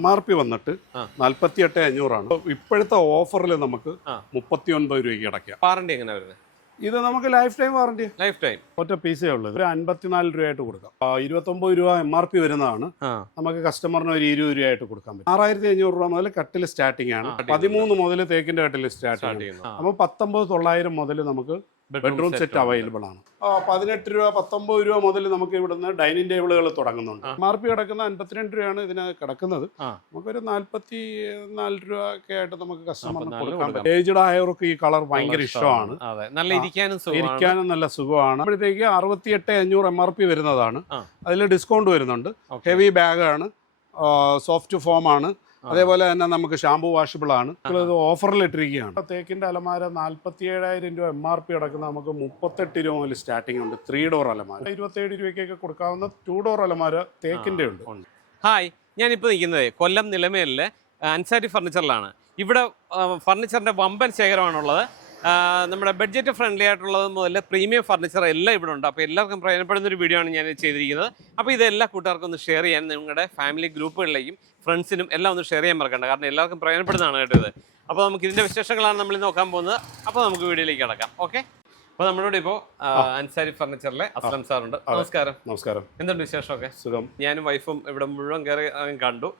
MRP വന്നിട്ട് 48,500 ഇപ്പോഴത്തെ ഓഫറിൽ നമുക്ക് 39 രൂപയ്ക്ക് അടയ്ക്കാം. വാറണ്ടി എങ്ങനെ വരുന്നത്? ഇത് നമുക്ക് life time warranty. Life time ഒറ്റ പീസേ ഉള്ളത്. ഒരു 54 രൂപയായിട്ട് കൊടുക്കാം. 29 രൂപ MRP വരുന്നതാണ്. നമുക്ക് കസ്റ്റമറിന് ഒരു 20 രൂപയായിട്ട് കൊടുക്കാൻ പറ്റും. 6,500 രൂപ മുതൽ കട്ടിൽ സ്റ്റാർട്ടിംഗ് ആണ്. 13 മുതൽ തേക്കിന്റെ കട്ടിൽ സ്റ്റാർട്ട് ചെയ്യുന്നു. അപ്പോൾ 19,900 മുതൽ നമുക്ക് ബെഡ്റൂം സെറ്റ് അവൈലബിൾ ആണ്. 18 രൂപ 19 രൂപ മുതൽ നമുക്ക് ഇവിടുന്ന് ഡൈനിങ് ടേബിളുകൾ തുടങ്ങുന്നുണ്ട്. MRP കിടക്കുന്ന 52 രൂപയാണ് ഇതിന് കിടക്കുന്നത്. നമുക്കൊരു 44 രൂപ ഒക്കെ ആയിട്ട് നമുക്ക് കസ്റ്റമറിന് കൊടുക്കാം. ഏജ്ഡ് ആയവർക്ക് ഈ കളർ ഭയങ്കര ഇഷ്ടമാണ്. ഇരിക്കാനും നല്ല സുഖമാണ്. അപ്പോഴത്തേക്ക് 68,500 MRP വരുന്നതാണ്. അതിൽ ഡിസ്കൗണ്ട് വരുന്നുണ്ട്. ഹെവി ബാഗാണ്, സോഫ്റ്റ് ഫോം ആണ്. അതേപോലെ തന്നെ നമുക്ക് ഷാമ്പു വാഷബിൾ ആണ്. ഇത് ഓഫറിൽ ഇട്ടിരിക്കുകയാണ്. തേക്കിന്റെ അലമാര 47,000 രൂപ MRP കിടക്കുന്ന നമുക്ക് 38 രൂപ മുതൽ സ്റ്റാർട്ടിംഗ് ഉണ്ട്. 3 ഡോർ അലമാര 27 രൂപയ്ക്കൊക്കെ കൊടുക്കാവുന്ന 2 ഡോർ അലമാര തേക്കിന്റെ ഉണ്ട്. ഹായ്, ഞാനിപ്പോൾ നിൽക്കുന്നത് കൊല്ലം നിലമേലിലെ അൻസാരി ഫർണിച്ചറിലാണ്. ഇവിടെ ഫർണിച്ചറിന്റെ വമ്പൻ ശേഖരമാണുള്ളത്. നമ്മുടെ ബഡ്ജറ്റ് ഫ്രണ്ട്ലി ആയിട്ടുള്ളത് മുതൽ പ്രീമിയം ഫർണിച്ചർ എല്ലാം ഇവിടെ ഉണ്ട്. അപ്പോൾ എല്ലാവർക്കും പ്രയോജനപ്പെടുന്ന ഒരു വീഡിയോ ആണ് ഞാൻ ചെയ്തിരിക്കുന്നത്. അപ്പോൾ ഇത് എല്ലാ കൂട്ടുകാർക്കും ഒന്ന് ഷെയർ ചെയ്യാൻ, നിങ്ങളുടെ ഫാമിലി ഗ്രൂപ്പുകളിലേക്കും ഫ്രണ്ട്സിനും എല്ലാം ഒന്ന് ഷെയർ ചെയ്യാൻ മറക്കണ്ട. കാരണം എല്ലാവർക്കും പ്രയോജനപ്പെടുന്നതാണ് കേട്ടത്. അപ്പോൾ നമുക്ക് ഇതിൻ്റെ വിശേഷങ്ങളാണ് നമ്മൾ നോക്കാൻ പോകുന്നത്. അപ്പോൾ നമുക്ക് വീഡിയോയിലേക്ക് കിടക്കാം. ഓക്കെ, അപ്പോൾ നമ്മളോട് ഇപ്പോൾ അൻസാരി ഫർണിച്ചറിലെ അസ്ലം സാറുണ്ട്. നമസ്കാരം. നമസ്കാരം. എന്തുണ്ട് വിശേഷമൊക്കെ? സുഖം. ഞാനും വൈഫും ഇവിടെ മുഴുവൻ കയറി കണ്ടു.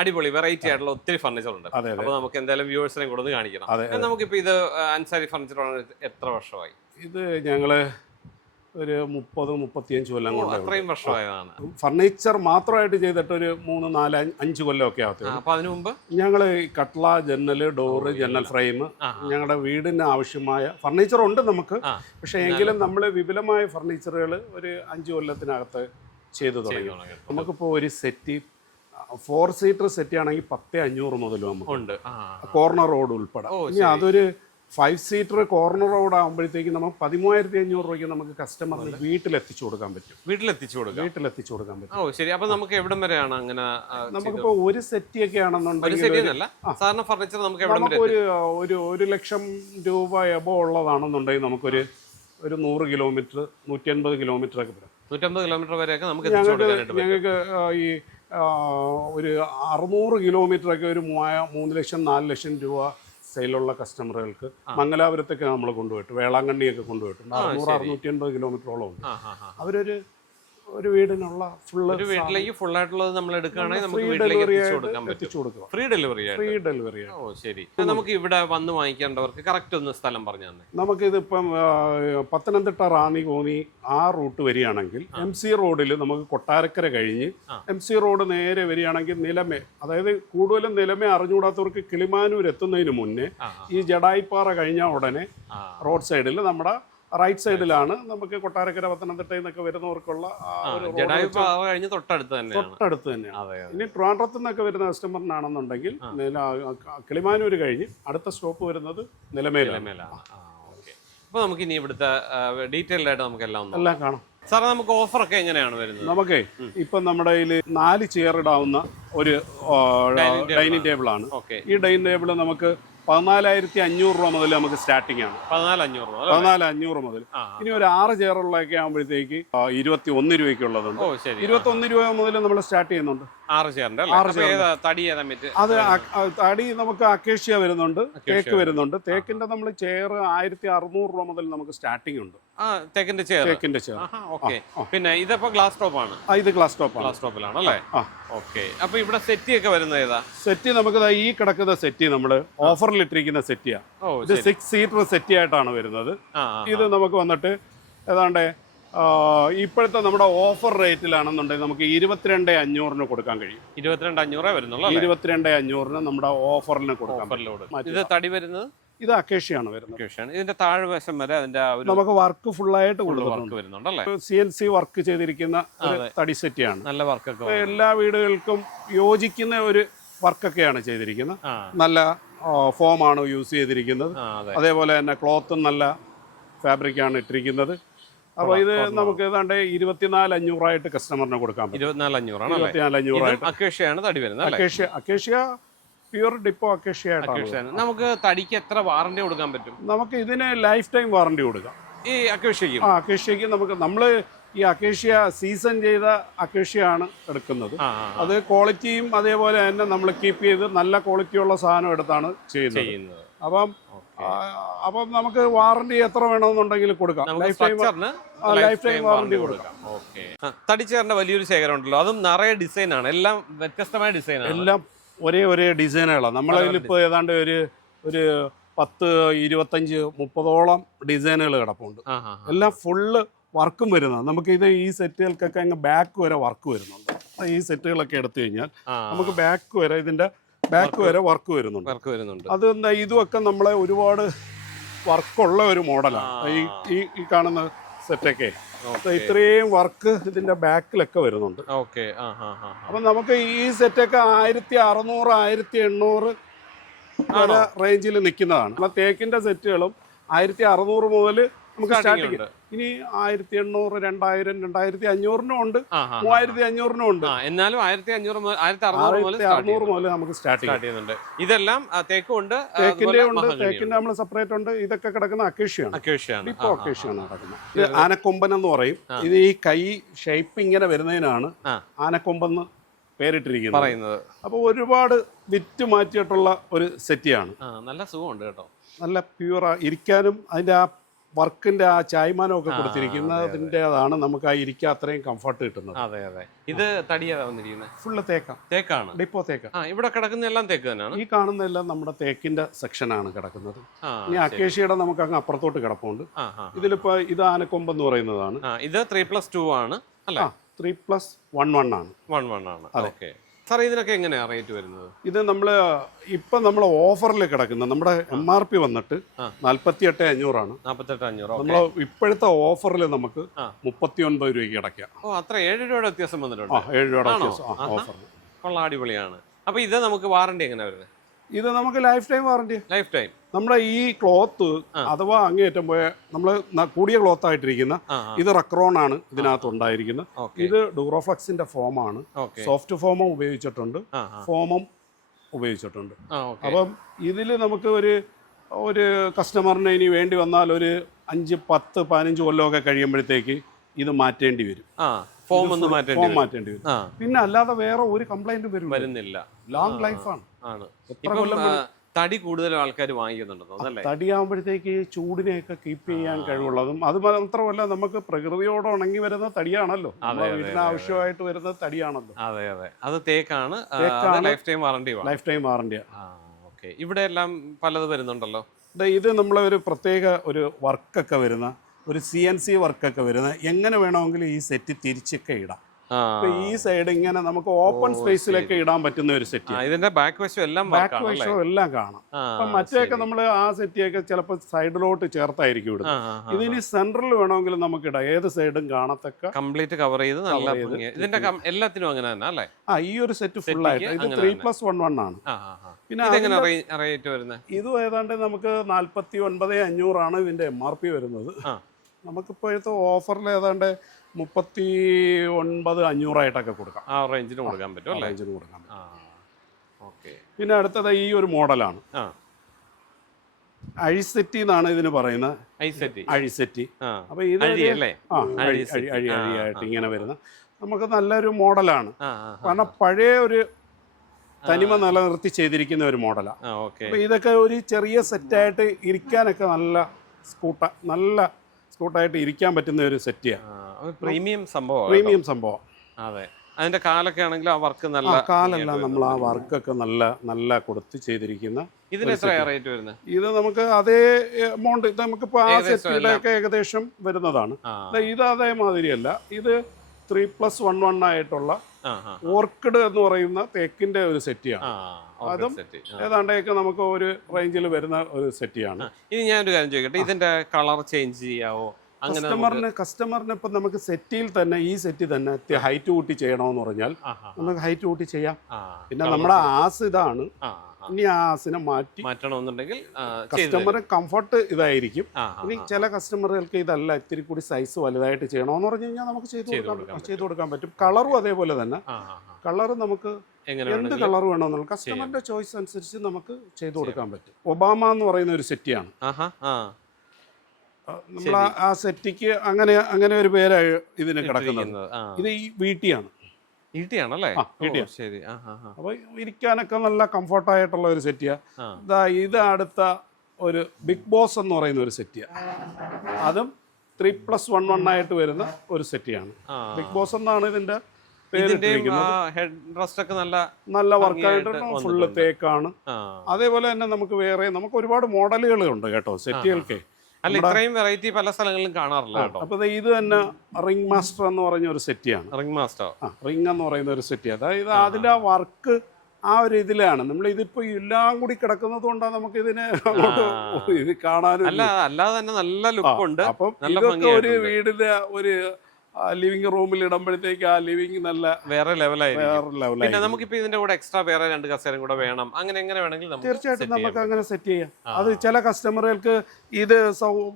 അടിപൊളി വെറൈറ്റി ആയിട്ടുള്ള ഒത്തിരി ഫർണിച്ചർ ഉണ്ട്. അപ്പോൾ നമുക്ക് എന്തായാലും വ്യൂവേഴ്സിനെ കൂടെ ഒന്ന് കാണിക്കണം. നമുക്കിപ്പോൾ ഇത് അൻസാരി ഫർണിച്ചർ എത്ര വർഷമായി? ഇത് ഞങ്ങള് ഒരു 30-35 കൊല്ലം കൊണ്ട്. അത്രയും വർഷമായതാണ്. ഫർണിച്ചർ മാത്രമായിട്ട് ചെയ്തിട്ട് ഒരു 3, 4, 5 കൊല്ലമൊക്കെ ആവത്തേ. അപ്പൊ അതിനു മുമ്പ് ഞങ്ങള് കട്ട്ള, ജനല്, ഡോറ്, ജനൽ ഫ്രെയിം, ഞങ്ങളുടെ വീടിന് ആവശ്യമായ ഫർണിച്ചർ ഉണ്ട് നമുക്ക്. പക്ഷെ എങ്കിലും നമ്മൾ വിപുലമായ ഫർണിച്ചറുകൾ ഒരു 5 കൊല്ലത്തിനകത്ത് ചെയ്തു തുടങ്ങി. നമുക്കിപ്പോൾ ഒരു സെറ്റ് 4 സീറ്റർ സെറ്റ് ആണെങ്കിൽ 10,500 മുതലും നമുക്കുണ്ട്, കോർണർ റോഡ് ഉൾപ്പെടെ. ഇനി അതൊരു 5 സീറ്റർ കോർണർ റോഡ് ആകുമ്പോഴത്തേക്ക് നമുക്ക് 13,500 രൂപയ്ക്ക് നമുക്ക് കസ്റ്റമറിന് വീട്ടിലെത്തിച്ചു കൊടുക്കാൻ പറ്റും. വീട്ടിലെത്തിച്ചു കൊടുക്കാൻ പറ്റും. ഓ ശരി. അപ്പൊ നമുക്ക് എവിടം വരെയാണ് അങ്ങനെ? നമുക്കിപ്പോ ഒരു സെറ്റ് ഒക്കെ ആണെന്നുണ്ടെങ്കിൽ ഫർണിച്ചർ നമുക്ക് 1 ലക്ഷം രൂപ എബോ ഉള്ളതാണെന്നുണ്ടെങ്കിൽ നമുക്കൊരു 100 കിലോമീറ്റർ 180 കിലോമീറ്റർ ഒക്കെ വരും. 150 കിലോമീറ്റർ വരെയൊക്കെ ഞങ്ങൾക്ക് ഈ ഒരു 600 കിലോമീറ്റർ ഒക്കെ ഒരു 3 ലക്ഷം 4 ലക്ഷം രൂപ സെയിലുള്ള കസ്റ്റമറുകൾക്ക് മംഗലാപുരത്തൊക്കെ നമ്മൾ കൊണ്ടുപോയിട്ട്, വേളാങ്കണ്ണിയൊക്കെ കൊണ്ടുപോയിട്ടുണ്ട്. 600-680 കിലോമീറ്ററോളം ഉണ്ട്. അവരൊരു വീടിനുള്ള വീട്ടിലേക്ക് ഫുൾ ആയിട്ടുള്ളത് നമ്മൾ എടുക്കുകയാണെങ്കിൽ നമുക്ക് വീട്ടിലേക്ക് എത്തിച്ചു കൊടുക്കാം. Free delivery. ഓ ശരി. നമുക്ക് ഇവിടെ വന്ന് വാങ്ങിക്കേണ്ടവർക്ക് കറക്റ്റ് ഒന്ന് സ്ഥലം പറഞ്ഞു തന്നെ. നമുക്കിതിപ്പം പത്തനംതിട്ട റാന്നി കോന്നി ആ റൂട്ട് വരികയാണെങ്കിൽ MC റോഡിൽ നമുക്ക് കൊട്ടാരക്കര കഴിഞ്ഞ് MC റോഡ് നേരെ വരികയാണെങ്കിൽ നിലമേ, അതായത് കൂടുതലും നിലമേ അറിഞ്ഞുകൂടാത്തവർക്ക് കിളിമാനൂർ എത്തുന്നതിന് മുന്നേ ഈ ജഡായിപ്പാറ കഴിഞ്ഞ ഉടനെ റോഡ് സൈഡിൽ നമ്മുടെ റൈറ്റ് സൈഡിലാണ് നമുക്ക് കൊട്ടാരക്കര പത്തനംതിട്ടയിൽ നിന്നൊക്കെ വരുന്നവർക്കുള്ള തൊട്ടടുത്ത് തന്നെയാണ്. ഇനി ട്രിവാൻഡ്രത്ത് നിന്നൊക്കെ വരുന്ന കസ്റ്റമറിനാണെന്നുണ്ടെങ്കിൽ കിളിമാനൂര് കഴിഞ്ഞ് അടുത്ത സ്റ്റോപ്പ് വരുന്നത് നിലമേലാണ്. അപ്പൊ നമുക്ക് ഇനി ഇവിടുത്തെ ഡീറ്റെയിൽഡ് ആയിട്ട് നമുക്ക് എല്ലാം കാണാം. സാറേ, നമുക്ക് ഓഫർ ഒക്കെ എങ്ങനെയാണ് വരുന്നത്? നമുക്ക് ഇപ്പൊ നമ്മുടെ കയ്യിൽ 4 ചെയർ ഇടാവുന്ന ഒരു ഡൈനിങ് ടേബിൾ ആണ്. ഈ ഡൈനിങ് ടേബിൾ നമുക്ക് 14,500 രൂപ മുതൽ നമുക്ക് സ്റ്റാർട്ടിംഗ് ആണ്. 14,500 മുതൽ. ഇനി ഒരു 6 ചെയറുള്ളതൊക്കെ ആകുമ്പോഴത്തേക്ക് 21 രൂപയ്ക്കുള്ളതുണ്ട്. 21 രൂപ മുതൽ നമ്മൾ സ്റ്റാർട്ട് ചെയ്യുന്നുണ്ട്. 6 ചെയറിന്റെ അത് തടി നമുക്ക് അക്കേഷ്യ വരുന്നുണ്ട്, തേക്ക് വരുന്നുണ്ട്. തേക്കിന്റെ നമ്മൾ ചെയർ 1,600 രൂപ മുതൽ നമുക്ക് സ്റ്റാർട്ടിംഗ് ഉണ്ട്. തേക്കിന്റെ ചെയർ. പിന്നെ ഇതിപ്പോ ഗ്ലാസ് ടോപ്പ് ആണ്. ഇത് ഗ്ലാസ് ടോപ്പിലാണ് അല്ലേ? ഓക്കെ. അപ്പൊ ഇവിടെ സെറ്റി ഒക്കെ വരുന്നത് ഏതാ? സെറ്റി നമുക്ക് ഈ കിടക്കുന്ന സെറ്റി നമ്മള് ഓഫറിൽ ഇട്ടിരിക്കുന്ന സെറ്റിയാ. ഇത് 6 സീറ്റർ സെറ്റി ആയിട്ടാണ് വരുന്നത്. ഇത് നമുക്ക് വന്നിട്ട് ഏതാണ്ട് ഇപ്പോഴത്തെ നമ്മുടെ ഓഫർ റേറ്റിലാണെന്നുണ്ടെങ്കിൽ നമുക്ക് 22,500 കൊടുക്കാൻ കഴിയും. 22,500 വരുന്നുള്ളൂ. 22,500 നമ്മുടെ ഓഫറിന് കൊടുക്കാൻ പറ്റും. ഇത് തടി വരുന്നത് ഇത് അക്കേഷ്യയാണ് വരുന്നത്. ഇതിന്റെ താഴ്വശം വരെ അതിന്റെ നമുക്ക് വർക്ക് ഫുള്ളായിട്ട് വരുന്നുണ്ടല്ലേ? CNC വർക്ക് ചെയ്തിരിക്കുന്ന തടി സെറ്റിയാണ്. നല്ല വർക്കൊക്കെ എല്ലാ വീടുകൾക്കും യോജിക്കുന്ന ഒരു വർക്കൊക്കെയാണ് ചെയ്തിരിക്കുന്നത്. നല്ല ഫോമാണ് യൂസ് ചെയ്തിരിക്കുന്നത്. അതേപോലെ തന്നെ ക്ലോത്തും നല്ല ഫാബ്രിക്കാണ് ഇട്ടിരിക്കുന്നത്. അപ്പൊ ഇത് നമുക്ക് ഏതാണ്ട് 24,500 ആയിട്ട് കസ്റ്റമറിന് കൊടുക്കാൻ പറ്റും. 24,500 അക്കേഷ്യയാണ് തടി വരുന്നത്. അക്കേഷ്യ പ്യൂർ ഡിപ്പോ അക്കേഷ്യ ആയിട്ടാണ്. നമുക്ക് തടിക്ക് എത്ര വാറണ്ടി കൊടുക്കാൻ പറ്റും? നമുക്ക് ഇതിന് ലൈഫ് ടൈം വാറണ്ടി കൊടുക്കാം. ഈ അക്കേഷ്യക്ക് നമുക്ക് നമ്മള് ഈ അക്കേഷ്യ സീസൺ ചെയ്ത അക്കേഷ്യയാണ് എടുക്കുന്നത്. ആ, അത് ക്വാളിറ്റിയും അതേപോലെ തന്നെ നമ്മൾ കീപ്പ് ചെയ്ത് നല്ല ക്വാളിറ്റിയുള്ള സാധനം എടുത്താണ് ചെയ്യുന്നത്. അപ്പം അപ്പം നമുക്ക് വാറണ്ടി എത്ര വേണമെന്നുണ്ടെങ്കിൽ കൊടുക്കാം. ലൈഫ് ടൈം വാറണ്ടി കൊടുക്കാം. തടിച്ചേറിന്റെ വലിയൊരു ശേഖരം ഉണ്ടല്ലോ, അതും നിറയെ ഡിസൈനാണ്, എല്ലാം വ്യത്യസ്തമായ ഡിസൈനാണ്. എല്ലാം ഒരേ ഡിസൈനുകളാണ്. നമ്മളതിലിപ്പോൾ ഏതാണ്ട് ഒരു 10, 25, 30ഓളം ഡിസൈനുകൾ കിടപ്പുണ്ട്. എല്ലാം ഫുള്ള് വർക്കും വരുന്നത്. നമുക്ക് ഈ സെറ്റുകൾക്കൊക്കെ അങ്ങ് ബാക്ക് വരെ വർക്ക് വരുന്നുണ്ട്. ഈ സെറ്റുകളൊക്കെ എടുത്തു കഴിഞ്ഞാൽ നമുക്ക് ഇതിന്റെ ബാക്ക് വരെ വർക്ക് വരുന്നുണ്ട്. അത് എന്താ, ഇതുമൊക്കെ നമ്മളെ ഒരുപാട് വർക്കുള്ള ഒരു മോഡലാണ്. ഈ കാണുന്ന സെറ്റൊക്കെ ഇത്രയും വർക്ക് ഇതിന്റെ ബാക്കിലൊക്കെ വരുന്നുണ്ട്. അപ്പൊ നമുക്ക് ഈ സെറ്റൊക്കെ 1600, 1800 വരെ റേഞ്ചിൽ നിൽക്കുന്നതാണ്. തേക്കിന്റെ സെറ്റുകളും 1600 മുതൽ നമുക്ക് സ്റ്റാർട്ടിങ്. ഇനി 1800, 2000, 2500 ഉണ്ട്, 3500 ഉണ്ട്. എന്നാലും 1600 മുതൽ നമുക്ക് സ്റ്റാർട്ട് ചെയ്യുന്നുണ്ട്. ഇതെല്ലാം തേക്കുണ്ട്, തേക്കിന്റെ നമ്മൾ സെപ്പറേറ്റ് ഉണ്ട്. ഇതൊക്കെ കിടക്കുന്ന അക്കേഷ്യയാണ്. ഇപ്പൊ അക്കേഷ്യയാണ് നടക്കുന്നത്. ഇത് ആനക്കൊമ്പൻ എന്ന് പറയും. ഇത് ഈ കൈ ഷേപ്പ് ഇങ്ങനെ വരുന്നതിനാണ് ആനക്കൊമ്പെന്ന് പേരിട്ടിരിക്കുന്നത്. അപ്പൊ ഒരുപാട് വിറ്റ് മാറ്റിയിട്ടുള്ള ഒരു സെറ്റിയാണ്. നല്ല സുഖമുണ്ട് കേട്ടോ, നല്ല പ്യൂറാ ഇരിക്കാനും. അതിന്റെ ആ വർക്കിന്റെ ആ ചായ്മാനമൊക്കെ കൊടുത്തിരിക്കുന്നതിൻ്റെതാണ് നമുക്ക് ആ ഇരിക്കാൻ അത്രയും കംഫർട്ട് കിട്ടുന്നത്. അതെ അതെ. ഇത് തടിയാ വന്നിരിക്കുന്നത്, ഫുള്ള് തേക്കാണ്. ഡിപ്പോ തേക്ക്. ഇവിടെ കിടക്കുന്ന എല്ലാം തേക്ക് തന്നെയാണ്. ഈ കാണുന്നതെല്ലാം നമ്മുടെ തേക്കിന്റെ സെക്ഷനാണ് കിടക്കുന്നത്. ഇനി അക്കേഷ്യയുടെ നമുക്ക് അങ്ങ് അപ്പുറത്തോട്ട് കിടപ്പുണ്ട്. ഇതിലിപ്പോ ഇത് ആനക്കൊമ്പെന്ന് പറയുന്നതാണ്. ഇത് 3+2 ആണ് അല്ലേ? 3+1 ആണ്. 1 ആണ്. ഓക്കെ സാർ, ഇതിനൊക്കെ എങ്ങനെയാണ് റേറ്റ് വരുന്നത്? ഇത് നമ്മൾ ഓഫറിൽ കിടക്കുന്നത് നമ്മുടെ MRP വന്നിട്ട് 48,500 ആണ്. 48,500. നമ്മൾ ഇപ്പോഴത്തെ ഓഫറിൽ നമുക്ക് 39 രൂപയ്ക്ക് കിടക്കാം. അത്ര 7 രൂപയുടെ വ്യത്യാസം വന്നിട്ടുണ്ട്. 7 രൂപയുടെ വ്യത്യാസം ഓഫറിൽ. അടിപൊളിയാണ്. അപ്പൊ ഇത് നമുക്ക് വാറണ്ടി എങ്ങനെയാ വരുന്നത്? ഇത് നമുക്ക് life time warranty. Life time. നമ്മുടെ ഈ ക്ലോത്ത് അഥവാ അങ്ങേറ്റം പോയ നമ്മൾ കൂടിയ ക്ലോത്ത് ആയിട്ടിരിക്കുന്ന ഇത് റക്രോൺ ആണ് ഇതിനകത്ത് ഉണ്ടായിരിക്കുന്നത്. ഇത് ഡൂറോഫ്ലക്സിന്റെ ഫോമാണ്. സോഫ്റ്റ് ഫോമും ഉപയോഗിച്ചിട്ടുണ്ട്, ഫോമും ഉപയോഗിച്ചിട്ടുണ്ട്. അപ്പം ഇതിൽ നമുക്ക് ഒരു കസ്റ്റമറിന് ഇനി വേണ്ടി വന്നാൽ ഒരു 5, 10, 15 കൊല്ലമൊക്കെ കഴിയുമ്പോഴത്തേക്ക് ഇത് മാറ്റേണ്ടി വരും. ഫോം മാറ്റേണ്ടി വരും. പിന്നെ അല്ലാതെ വേറെ ഒരു കംപ്ലൈന്റും വരുന്നില്ല. ലോങ് ലൈഫാണ്. തടി കൂടുതൽ ആൾക്കാർ വാങ്ങിക്കുന്നുണ്ടോ? തടിയാകുമ്പോഴത്തേക്ക് ചൂടിനെയൊക്കെ കീപ്പ് ചെയ്യാൻ കഴിവുള്ളതും അത് മാത്രമല്ല നമുക്ക് പ്രകൃതിയോട് ഉണങ്ങി വരുന്ന തടിയാണല്ലോ, വീടിന് ആവശ്യമായിട്ട് വരുന്ന തടിയാണല്ലോ. അതെ അതെ. അത് തേക്കാണ്. Life time warranty. ഇവിടെ എല്ലാം പലത് വരുന്നുണ്ടല്ലോ. ഇത് നമ്മളെ ഒരു പ്രത്യേക ഒരു വർക്കൊക്കെ വരുന്ന ഒരു CNC വർക്കൊക്കെ വരുന്ന എങ്ങനെ വേണമെങ്കിലും ഈ സെറ്റ് തിരിച്ചൊക്കെ ഇടാം. ഈ സൈഡ് ഇങ്ങനെ നമുക്ക് ഓപ്പൺ സ്പേസിലൊക്കെ ഇടാൻ പറ്റുന്ന ഒരു സെറ്റ്. ഇതിന്റെ ബാക്ക് വശം എല്ലാം കാണാം. അപ്പൊ മറ്റേയൊക്കെ നമ്മൾ ആ സെറ്റിയൊക്കെ ചിലപ്പോൾ സൈഡിലോട്ട് ചേർത്തായിരിക്കും ഇടുന്നത്. ഇതിന് സെന്ററിൽ വേണമെങ്കിലും നമുക്ക് ഇടാം, ഏത് സൈഡും കാണത്തക്ക കംപ്ലീറ്റ് കവർ ചെയ്ത് നല്ല ഇതിന്റെ എല്ലാത്തിനും അങ്ങനെ തന്നെ അല്ലേ? ഈ ഒരു സെറ്റ് ഫുൾ ആയിട്ട് ഇത് 3+1 ആണ്. പിന്നെ ഇതും ഏതാണ്ട് നമുക്ക് 49,500 ആണ് ഇതിന്റെ MRP വരുന്നത്. നമുക്കിപ്പോഴത്തെ ഓഫറിൽ ഏതാണ്ട് 39,500 ആയിട്ടൊക്കെ കൊടുക്കാം. ആ റേഞ്ചിന് കൊടുക്കാൻ പറ്റും. പിന്നെ അടുത്തത് ഈ ഒരു മോഡലാണ്, അഴിസെറ്റി എന്നാണ് ഇതിന് പറയുന്നത്. അഴിസെറ്റി. അപ്പൊ ഇത് അഴിയായിട്ട് ഇങ്ങനെ വരുന്ന നമുക്ക് നല്ലൊരു മോഡലാണ്. കാരണം പഴയ ഒരു തനിമ നിലനിർത്തി ചെയ്തിരിക്കുന്ന ഒരു മോഡലാണ്. അപ്പൊ ഇതൊക്കെ ഒരു ചെറിയ സെറ്റായിട്ട് ഇരിക്കാനൊക്കെ നല്ല സ്കൂട്ടായിട്ട് ഇരിക്കാൻ പറ്റുന്ന ഒരു സെറ്റിയാണ്. പ്രീമിയം സംഭവം. അതെ. അതിന്റെ കാലൊക്കെ ആണെങ്കിൽ ആ വർക്ക് നല്ല കാലെല്ലാം നമ്മൾ ആ വർക്കൊക്കെ നല്ല കൊടുത്ത് ചെയ്തിരിക്കുന്ന. ഇതിന് എത്രയാ റേറ്റ് വരുന്നത്? ഇത് നമുക്ക് അതേ എമൗണ്ട് നമുക്കിപ്പോൾ ആ സെറ്റിലൊക്കെ ഏകദേശം വരുന്നതാണ്. ഇത് അതേമാതിരിയല്ല, ഇത് 3+1 ആയിട്ടുള്ള ഓർക്കിഡ് എന്ന് പറയുന്ന തേക്കിന്റെ ഒരു സെറ്റിയാണ്. അതും ഏതാണ്ടൊക്കെ നമുക്ക് ഒരു റേഞ്ചിൽ വരുന്ന ഒരു സെറ്റിയാണ്. ഇനി ഞാനൊരു കാര്യം ചോദിക്കട്ടെ, ഇതിന്റെ കളർ ചേഞ്ച് ചെയ്യാവോ? കസ്റ്റമറിന് ഇപ്പം നമുക്ക് സെറ്റിൽ തന്നെ ഈ സെറ്റിൽ തന്നെ ഹൈറ്റ് കൂട്ടി ചെയ്യണമെന്ന് പറഞ്ഞാൽ നമുക്ക് ഹൈറ്റ് കൂട്ടി ചെയ്യാം. പിന്നെ നമ്മുടെ ആസ് ഇതാണ്, ഇനി ആസിനെ മാറ്റണമെന്നുണ്ടെങ്കിൽ കസ്റ്റമർ കംഫർട്ട് ഇതായിരിക്കും. ഇനി ചില കസ്റ്റമറുകൾക്ക് ഇതല്ല, ഇത്തിരി കൂടി സൈസ് വലുതായിട്ട് ചെയ്യണമെന്ന് പറഞ്ഞു കഴിഞ്ഞാൽ നമുക്ക് ചെയ്തു കൊടുക്കാൻ പറ്റും. കളറും അതേപോലെ തന്നെ. കളർ നമുക്ക് എന്ത് കളർ വേണമെന്നുള്ള കസ്റ്റമറിന്റെ ചോയ്സ് അനുസരിച്ച് നമുക്ക് ചെയ്തു കൊടുക്കാൻ പറ്റും. ഒബാമ എന്ന് പറയുന്ന ഒരു സെറ്റിയാണ്. നമ്മൾ ആ സെറ്റിക്ക് അങ്ങനെ ഒരു പേരാണ് ഇതിന് കിടക്കുന്നത്. ഇത് ഈ വീട്ടിയാണ്. ഈട്ടിയാണല്ലേ? ആ, ഈട്ടിയാണ്. ശരി. അപ്പോൾ ഇരിക്കാനൊക്കെ നല്ല കംഫർട്ടായിട്ടുള്ള ഒരു സെറ്റിയാണ്. ഇത് അടുത്ത ഒരു ബിഗ് ബോസ് എന്ന് പറയുന്ന ഒരു സെറ്റിയാണ്. അതും 3+1 ആയിട്ട് വരുന്ന ഒരു സെറ്റിയാണ്. ബിഗ് ബോസ് എന്നാണ് ഇതിന്റെ നല്ല വർക്കായിട്ട് ഫുള്ള് തേക്കാണ്. അതേപോലെ തന്നെ നമുക്ക് ഒരുപാട് മോഡലുകളുണ്ട് കേട്ടോ സെറ്റുകൾക്ക്. അല്ല, ഇത്രയും വെറൈറ്റി പല സ്ഥലങ്ങളിലും കാണാറില്ല കേട്ടോ. അപ്പൊ ഇത് തന്നെ റിംഗ് മാസ്റ്റർ എന്ന് പറഞ്ഞ ഒരു സെറ്റിയാണ്. റിംഗ് എന്ന് പറയുന്ന ഒരു സെറ്റി. അതായത് അതിന്റെ ആ വർക്ക് ആ ഒരു ഇതിലാണ്. നമ്മൾ ഇതിപ്പോ എല്ലാം കൂടി കിടക്കുന്നത് കൊണ്ടാണ് നമുക്ക് ഇതിനെ അങ്ങോട്ട് ഇത് കാണാനും. അല്ലാതെ തന്നെ നല്ല ലുക്ക് ഉണ്ട്. അപ്പം ഇതൊക്കെ ഒരു വീടിന്റെ ഒരു ലിവിംഗ് റൂമിൽ ഇടുമ്പോഴത്തേക്ക് ആ ലിവിംഗ് നല്ല വേറെ ലെവലായിരിക്കും. പിന്നെ നമുക്കിപ്പോ ഇതിന്റെ കൂടെ എക്സ്ട്രാ വേറെ 2 കസേരയും കൂടെ വേണം, അങ്ങനെ എങ്ങനെ വേണമെങ്കിലും തീർച്ചയായിട്ടും നമുക്ക് അങ്ങനെ സെറ്റ് ചെയ്യാം. അത് ചില കസ്റ്റമറുകൾക്ക് ഇത്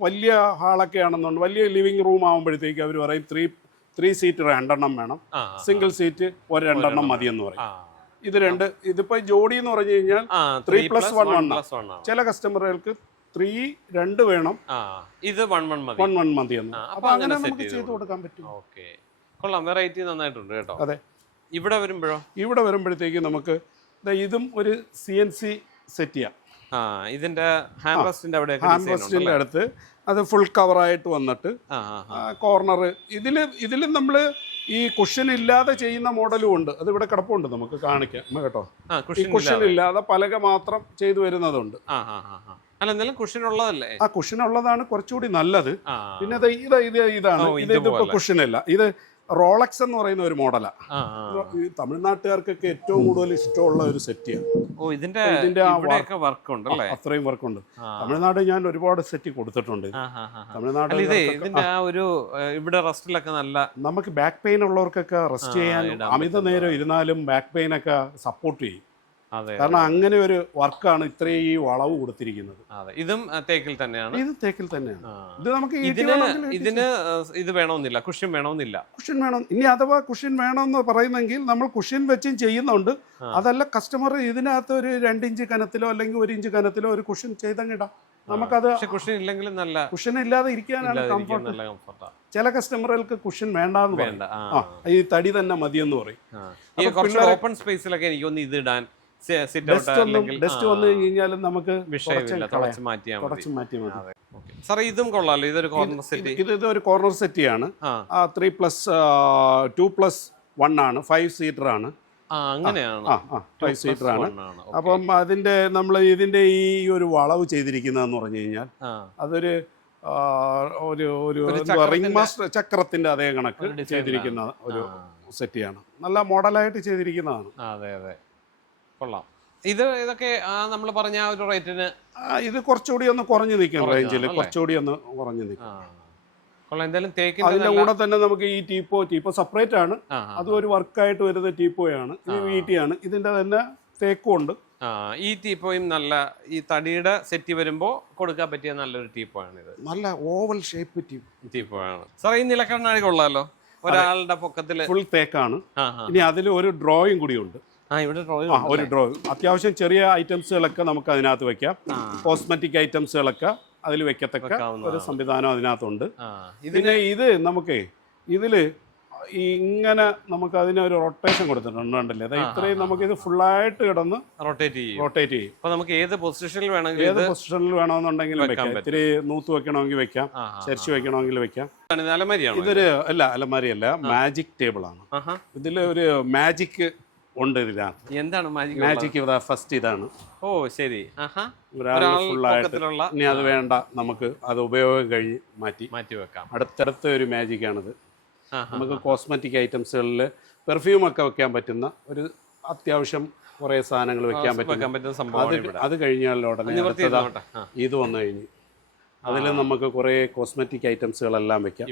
വലിയ ഹാളൊക്കെ ആണെന്നുണ്ട്, വലിയ ലിവിംഗ് റൂം ആകുമ്പോഴത്തേക്ക് അവർ പറയും 3 സീറ്റ് 2 എണ്ണം വേണം, സിംഗിൾ സീറ്റ് 2 എണ്ണം മതിയെന്ന് പറയും. ഇതിപ്പോ ജോഡി എന്ന് പറഞ്ഞു കഴിഞ്ഞാൽ 3+1 ചില കസ്റ്റമറുകൾക്ക് 3 വേണം, ഇത് 1 മതിയെന്ന്. അപ്പൊ അങ്ങനെ നമുക്ക് ചെയ്ത് കൊടുക്കാൻ പറ്റും. കൊള്ളാം, വെറൈറ്റി നന്നായിട്ടുണ്ട് കേട്ടോ. അതെ. ഇവിടെ വരുമ്പോഴത്തേക്ക് നമുക്ക് ഇതും ഒരു CNC സെറ്റിയാണ്. ഇതിന്റെ ഹാൻഡ് റെസ്റ്റിന്റെ അടുത്ത് അത് ഫുൾ കവറായിട്ട് വന്നിട്ട് കോർണർ ഇതിലും നമ്മൾ ഈ കുഷൻ ഇല്ലാതെ ചെയ്യുന്ന മോഡലും ഉണ്ട്. അത് ഇവിടെ കിടപ്പുണ്ട്, നമുക്ക് കാണിക്കാം കേട്ടോ. ഈ കുഷൻ ഇല്ലാതെ പലക മാത്രം ചെയ്തു വരുന്നതുണ്ട്. കുഷൻ ഉള്ളതല്ലേ? ആ കുഷൻ ഉള്ളതാണ് കുറച്ചുകൂടി നല്ലത്. പിന്നെ ഇതാണ് ഇതിപ്പോ കുഷനില്ല. ഇത് റോളക്സ് എന്ന് പറയുന്ന ഒരു മോഡലാണ്. ഈ തമിഴ്നാട്ടുകാർക്കൊക്കെ ഏറ്റവും കൂടുതൽ ഇഷ്ടമുള്ള ഒരു സെറ്റിയാണ്. അത്രയും വർക്കുണ്ട്. തമിഴ്നാട് ഞാൻ ഒരുപാട് സെറ്റ് കൊടുത്തിട്ടുണ്ട്. തമിഴ്നാട് നമുക്ക് ബാക്ക് പെയിൻ ഉള്ളവർക്കൊക്കെ റെസ്റ്റ് ചെയ്യാൻ അമിത നേരം ഇരുന്നാലും ബാക്ക് പെയിൻ ഒക്കെ സപ്പോർട്ട് ചെയ്യും. കാരണം അങ്ങനെ ഒരു വർക്കാണ് ഇത്രയും ഈ വളവ് കൊടുത്തിരിക്കുന്നത്. ഇതും തേക്കിൽ തന്നെയാണ്. ഇത് തേക്കിൽ തന്നെയാണ്. ഇത് നമുക്ക് ഇതിന് ഇത് വേണമെന്നില്ല, കുഷൻ വേണമെന്നില്ല. കുഷൻ വേണം. ഇനി അഥവാ കുഷൻ വേണമെന്ന് പറയുന്നെങ്കിൽ നമ്മൾ കുഷൻ വെച്ചും ചെയ്യുന്നുണ്ട്. അതല്ല, കസ്റ്റമർ ഇതിനകത്ത് ഒരു 2 ഇഞ്ച് കനത്തിലോ അല്ലെങ്കിൽ 1 ഇഞ്ച് കനത്തിലോ ഒരു കുഷൻ ചെയ്തങ്ങിടാം. നമുക്കത് കുഷൻ ഇല്ലെങ്കിലും നല്ല കുഷൻ ഇല്ലാതെ ഇരിക്കാനാണ് കംഫർട്ട്. ചില കസ്റ്റമറുകൾക്ക് കുഷൻ വേണ്ട, ഈ തടി തന്നെ മതിയെന്ന് പറയും. ഓപ്പൺ സ്പേസിലൊക്കെ എനിക്കൊന്ന് ഇത് ഇടാൻ ഡസ്റ്റ് വന്നു കഴിഞ്ഞാലും നമുക്ക് ഇതും കൊള്ളാലോ. ഇതൊരു കോർണർ സെറ്റ്. ഇതൊരു കോർണർ സെറ്റിയാണ്. 3+1 ആണ്. 5 സീറ്റർ ആണ്. അങ്ങനെയാണ്. 5 സീറ്റർ ആണ്. അപ്പം അതിന്റെ നമ്മൾ ഇതിന്റെ ഈ ഒരു വളവ് ചെയ്തിരിക്കുന്നതെന്ന് പറഞ്ഞു കഴിഞ്ഞാൽ അതൊരു ഒരു റിംഗ് മാസ്റ്റർ ചക്രത്തിന്റെ അതേ കണക്ക് ചെയ്തിരിക്കുന്ന ഒരു സെറ്റിയാണ്. നല്ല മോഡലായിട്ട് ചെയ്തിരിക്കുന്നതാണ്. അതെ. കൊള്ളാം. ഇതൊക്കെ നമ്മൾ പറഞ്ഞ ആ ഒരു റേറ്റിന് ഇത് കുറച്ചുകൂടി ഒന്ന് കുറഞ്ഞു നിൽക്കും. റേഞ്ചിൽ കുറച്ചുകൂടി ഒന്ന് കുറഞ്ഞു നിൽക്കും. അതിന്റെ കൂടെ തന്നെ നമുക്ക് ഈ ടീപ്പോ സെപ്പറേറ്റ് ആണ്. അതും ഒരു വർക്കായിട്ട് വരുന്ന ടീപ്പോയാണ്. ഇത് വീട്ടിയാണ്. ഇതിന്റെ തന്നെ തേക്കും ഉണ്ട്. ഈ ടീപ്പോയും നല്ല ഈ തടിയുടെ സെറ്റ് വരുമ്പോൾ കൊടുക്കാൻ പറ്റിയ നല്ലൊരു ടീപ്പോയാണ് ഇത്. നല്ല ഓവൽ ഷേപ്പ് ടീപ്പോയാണ്. സാർ, ഈ നിലക്കണ്ണാടി കൊള്ളാലോ. ഒരാളുടെ പൊക്കത്തില് ഫുൾ തേക്കാണ്. ഇനി അതിൽ ഒരു ഡ്രോയിങ് കൂടി ഉണ്ട്. ഒരു ഡ്രോയിങ് അത്യാവശ്യം ചെറിയ ഐറ്റംസുകളൊക്കെ നമുക്ക് അതിനകത്ത് വെക്കാം. കോസ്മെറ്റിക് ഐറ്റംസുകളൊക്കെ അതിൽ വെക്കത്തക്ക ഒരു സംവിധാനം അതിനകത്തുണ്ട്. പിന്നെ ഇത് നമുക്ക് ഇതില് ഇങ്ങനെ നമുക്ക് അതിനൊരു റൊട്ടേഷൻ കൊടുത്തിട്ടുണ്ടല്ലേ. അതായത് ഇത്രയും നമുക്ക് ഇത് ഫുള്ളായിട്ട് കിടന്ന് റൊട്ടേറ്റ് ചെയ്യും. നമുക്ക് ഏത് പൊസിഷനിൽ വേണമെന്നുണ്ടെങ്കിലും വെക്കാം. ഇത്തിരി നൂത്ത് വെക്കണമെങ്കിൽ വെക്കാം, ചരിച്ചു വെക്കണമെങ്കിൽ വെക്കാം. ഇതൊരു അലമാരിയല്ല, മാജിക് ടേബിൾ ആണ്. ഇതില് ഒരു മാജിക് ഉണ്ട് ഇതിനകത്ത്. എന്താണ് മാജിക്? ഫസ്റ്റ് ഇതാണ്. ശരി. ഫുള്ളായിട്ട് ഇനി അത് വേണ്ട, നമുക്ക് അത് ഉപയോഗം കഴിഞ്ഞ് മാറ്റി വെക്കാം. അടുത്തടുത്ത ഒരു മാജിക് ആണിത്. നമുക്ക് കോസ്മെറ്റിക് ഐറ്റംസുകളിൽ പെർഫ്യൂം ഒക്കെ വെക്കാൻ പറ്റുന്ന ഒരു അത്യാവശ്യം കുറെ സാധനങ്ങൾ വെക്കാൻ പറ്റും. അത് കഴിഞ്ഞാൽ ഉടനെ ഇത് വന്നു കഴിഞ്ഞ് അതിൽ നമുക്ക് കുറെ കോസ്മെറ്റിക് ഐറ്റംസുകളെല്ലാം വെക്കാം.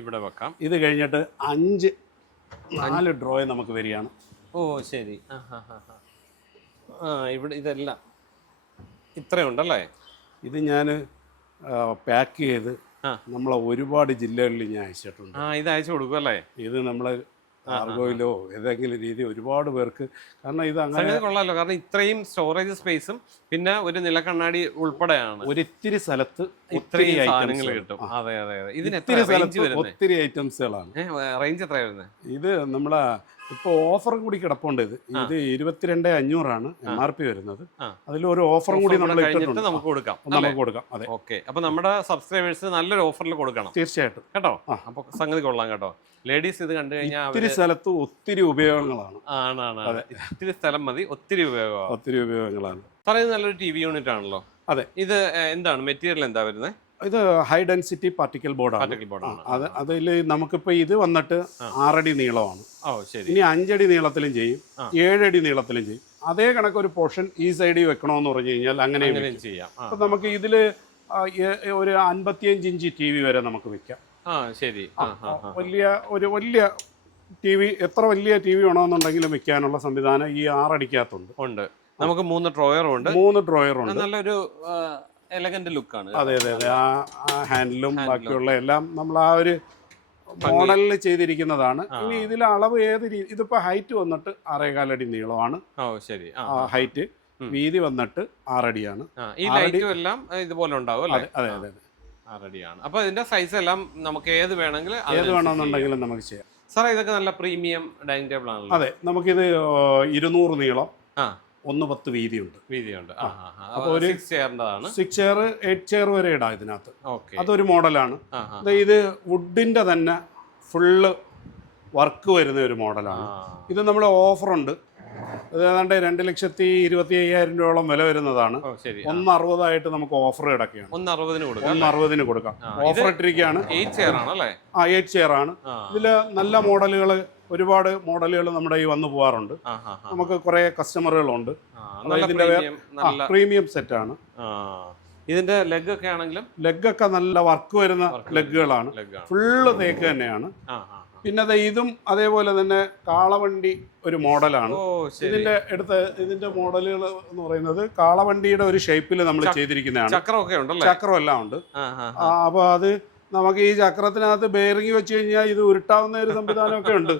ഇത് കഴിഞ്ഞിട്ട് 4 ഡ്രോയെ നമുക്ക് വരികയാണ്. ശരി. ഇവിടെ ഇതെല്ലാം ഇത്രയുണ്ടല്ലേ. ഇത് ഞാൻ പാക്ക് ചെയ്ത് നമ്മളെ ഒരുപാട് ജില്ലകളിൽ ഞാൻ അയച്ചിട്ടുണ്ട്. ഇത് അയച്ചു കൊടുക്കും അല്ലേ? ഇത് നമ്മളെ കാർഗോയിലോ ഏതെങ്കിലും രീതി ഒരുപാട് പേർക്ക്. കാരണം ഇത് അങ്ങനെ കൊള്ളാലോ. കാരണം ഇത്രയും സ്റ്റോറേജ് സ്പേസും പിന്നെ ഒരു നിലക്കണ്ണാടി ഉൾപ്പെടെയാണ്. ഒരിത്തിരി സ്ഥലത്ത് ഇത്രയും സാധനങ്ങൾ കിട്ടും. അതെ അതെ അതെ. ഇതിന് എത്ര റേഞ്ച് വരുന്നത്? ഒത്തിരി ഐറ്റംസുകളാണ്. റേഞ്ച് എത്ര വരുന്നത്? ഇത് നമ്മളെ ഇപ്പോൾ ഓഫറും കൂടി കിടപ്പുണ്ട്. ഇത് 22,500 MRP വരുന്നത്. അതിലൊരു ഓഫറും കൂടി നമ്മൾ ഇട്ടിട്ടുണ്ട്. നമുക്ക് കൊടുക്കാം. അതെ. ഓക്കെ, അപ്പൊ നമ്മുടെ സബ്സ്ക്രൈബേഴ്സ് നല്ലൊരു ഓഫറിൽ കൊടുക്കണം തീർച്ചയായിട്ടും കേട്ടോ. അപ്പൊ സംഗതി കൊള്ളാം കേട്ടോ. ലേഡീസ് ഇത് കണ്ടു കഴിഞ്ഞാൽ ഒത്തിരി സ്ഥലത്ത് ഒത്തിരി ഉപയോഗങ്ങളാണ്. ആണ്. ഇത്തിരി സ്ഥലം മതി, ഒത്തിരി ഉപയോഗങ്ങളാണ്. സാറേ, ഇത് നല്ലൊരു TV യൂണിറ്റ് ആണല്ലോ. അതെ. ഇത് എന്താണ് മെറ്റീരിയൽ, എന്താ വരുന്നത്? ഇത് ഹൈ ഡെൻസിറ്റി പാർട്ടിക്കൽ ബോർഡാണ്. അതിൽ നമുക്കിപ്പോൾ ഇത് വന്നിട്ട് 6 അടി നീളമാണ്. ഇനി 5 അടി നീളത്തിലും ചെയ്യും, 7 അടി നീളത്തിലും ചെയ്യും. അതേ കണക്കൊരു പോർഷൻ ഈ സൈഡിൽ വെക്കണമെന്ന് പറഞ്ഞു കഴിഞ്ഞാൽ അങ്ങനെ ചെയ്യാം. അപ്പം നമുക്ക് ഇതിൽ ഒരു 55 ഇഞ്ച് TV വരെ നമുക്ക് വെക്കാം. ശരി. വലിയ TV, എത്ര വലിയ TV വേണമെന്നുണ്ടെങ്കിലും വെക്കാനുള്ള സംവിധാനം ഈ 6 അടിക്കകത്തുണ്ട്. നമുക്ക് 3 ഡ്രോയറുണ്ട്. 3 ഡ്രോയറുണ്ട്. നല്ലൊരു എലഗന്റ് ലുക്കാണ്. അതെ അതെ അതെ. ആ ഹാൻഡിലും ബാക്കിയുള്ള എല്ലാം നമ്മൾ ആ ഒരു മോഡലിൽ ചെയ്തിരിക്കുന്നതാണ്. ഇനി ഇതിൽ അളവ് ഏത് രീതി, ഇതിപ്പോ ഹൈറ്റ് വന്നിട്ട് 6.25 അടി നീളമാണ്. ശരി. ഹൈറ്റ്, വീതി വന്നിട്ട് 6 അടിയാണ്. ഈ ലൈറ്റും എല്ലാം ഇതുപോലെ ഉണ്ടാവും അല്ലേ? അതെ അതെ അതെ. 6 അടിയാണ്. അപ്പൊ ഇതിന്റെ സൈസ് എല്ലാം നമുക്ക് ഏത് വേണമെന്നുണ്ടെങ്കിലും നമുക്ക് ചെയ്യാം. സാറേ, ഇതൊക്കെ നല്ല പ്രീമിയം ഡൈനിങ് ടേബിൾ ആണല്ലോ. അതെ, നമുക്കിത് 200 നീളം, 110 വീതിയുണ്ട്. അപ്പോൾ ഒരു 6 ചെയർ 8 ചെയർ വരെ ഇടാം ഇതിനകത്ത്. അതൊരു മോഡലാണ്. ഇത് വുഡിന്റെ തന്നെ ഫുള്ള് വർക്ക് വരുന്ന ഒരു മോഡലാണ്. ഇത് നമ്മൾ ഓഫറുണ്ട്. ഇത് ഏതാണ്ട് 2,25,000 രൂപയോളം വില വരുന്നതാണ്. 160 നമുക്ക് ഓഫർ കിടക്കുകയാണ്. 160 കൊടുക്കാം. ഓഫർ ഇട്ടിരിക്കുകയാണ്. 8 ചെയർ ആണ്. ഇതില് നല്ല മോഡലുകൾ, ഒരുപാട് മോഡലുകൾ നമ്മുടെ ഈ വന്നു പോകാറുണ്ട്. നമുക്ക് കുറെ കസ്റ്റമറുകളുണ്ട്. പ്രീമിയം സെറ്റ് ആണ്. ഇതിന്റെ ലെഗ് ഒക്കെ ആണെങ്കിലും ലെഗൊക്കെ നല്ല വർക്ക് വരുന്ന ലെഗുകളാണ്. ഫുള്ള് തേക്ക് തന്നെയാണ്. പിന്നെ ഇതും അതേപോലെ തന്നെ കാളവണ്ടി ഒരു മോഡലാണ്. ഇതിന്റെ മോഡലുകൾ എന്ന് പറയുന്നത് കാളവണ്ടിയുടെ ഒരു ഷേപ്പിൽ നമ്മൾ ചെയ്തിരിക്കുന്നതാണ്. ചക്രം എല്ലാം ഉണ്ട്. അപ്പൊ അത് നമുക്ക് ഈ ചക്രത്തിനകത്ത് ബെയറിംഗ് വെച്ച് കഴിഞ്ഞാൽ ഇത് ഉരുട്ടാവുന്ന ഒരു സംവിധാനമൊക്കെ ഉണ്ട്.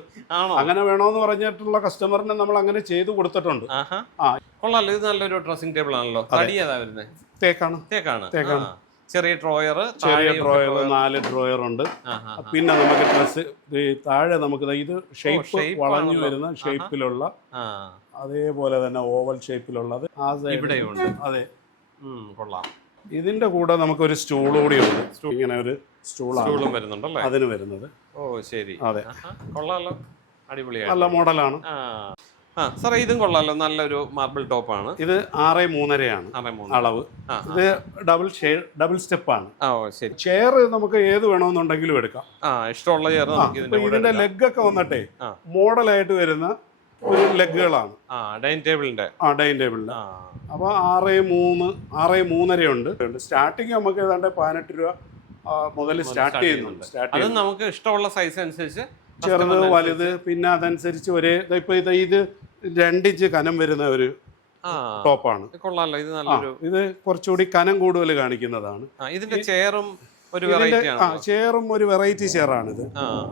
അങ്ങനെ വേണോന്ന് പറഞ്ഞിട്ടുള്ള കസ്റ്റമറിനെ നമ്മൾ അങ്ങനെ ചെയ്തു കൊടുത്തിട്ടുണ്ട്. കൊള്ളാലോ. ഇത് നല്ലൊരു ഡ്രസ്സിംഗ് ടേബിൾ ആണല്ലോ. തേക്കാണ്. ചെറിയ ഡ്രോയർ, 4 ഡ്രോയർ ഉണ്ട്. പിന്നെ നമുക്ക് ഡ്രസ് താഴെ നമുക്ക് ഇത് ഷേപ്പ് വളഞ്ഞു വരുന്ന ഷേപ്പിലുള്ള, അതേപോലെ തന്നെ ഓവൽ ഷേപ്പിലുള്ളത് ആ ഇവിടെയുണ്ട്. അതെ, കൊള്ളാം. ഇതിന്റെ കൂടെ നമുക്കൊരു സ്റ്റൂൾ കൂടി ഉണ്ട്. ഇങ്ങനെ ഒരു സ്റ്റൂളും വരുന്നുണ്ടല്ലേ അതിന് വരുന്നത്. ശരി. അതെ, കൊള്ളാലോ. അടിപൊളിയാണ്. നല്ല മോഡലാണ്. സാറേ, ഇതും കൊള്ളാലോ. നല്ലൊരു മാർബിൾ ടോപ്പാണ്. ഇത് 6.3 ആണ് അളവ്. ഇത് ഡബിൾ സ്റ്റെപ്പ് ആണ്. ചെയർ നമുക്ക് ഏത് വേണമെന്നുണ്ടെങ്കിലും എടുക്കാം. ഇഷ്ടമുള്ള ചെയർ. ഇതിന്റെ ലെഗ് ഒക്കെ വന്നിട്ടേ മോഡലായിട്ട് വരുന്ന ഒരു ലെഗുകളാണ് ഡൈനിങ് ടേബിളിന്റെ. അപ്പൊ 6.3 ഉണ്ട്. സ്റ്റാർട്ടിങ് നമുക്ക് ഏതാണ്ട് 18 രൂപ മുതൽ സ്റ്റാർട്ട് ചെയ്യുന്നുണ്ട്. അത് നമുക്ക് ഇഷ്ടമുള്ള സൈസ് അനുസരിച്ച്, ചെറുത് വലുത്, പിന്നെ അതനുസരിച്ച് ഇപ്പൊ ഇത് 2 ഇഞ്ച് കനം വരുന്ന ഒരു ടോപ്പാണ്. കൊള്ളാലോ. ഇത് നല്ലൊരു, ഇത് കുറച്ചുകൂടി കനം കൂടുതൽ കാണിക്കുന്നതാണ്. ഇതിന്റെ ചെയറും ഒരു വെറൈറ്റി ആണ്. ചെയറും ഒരു വെറൈറ്റി ചെയറാണ് ഇത്.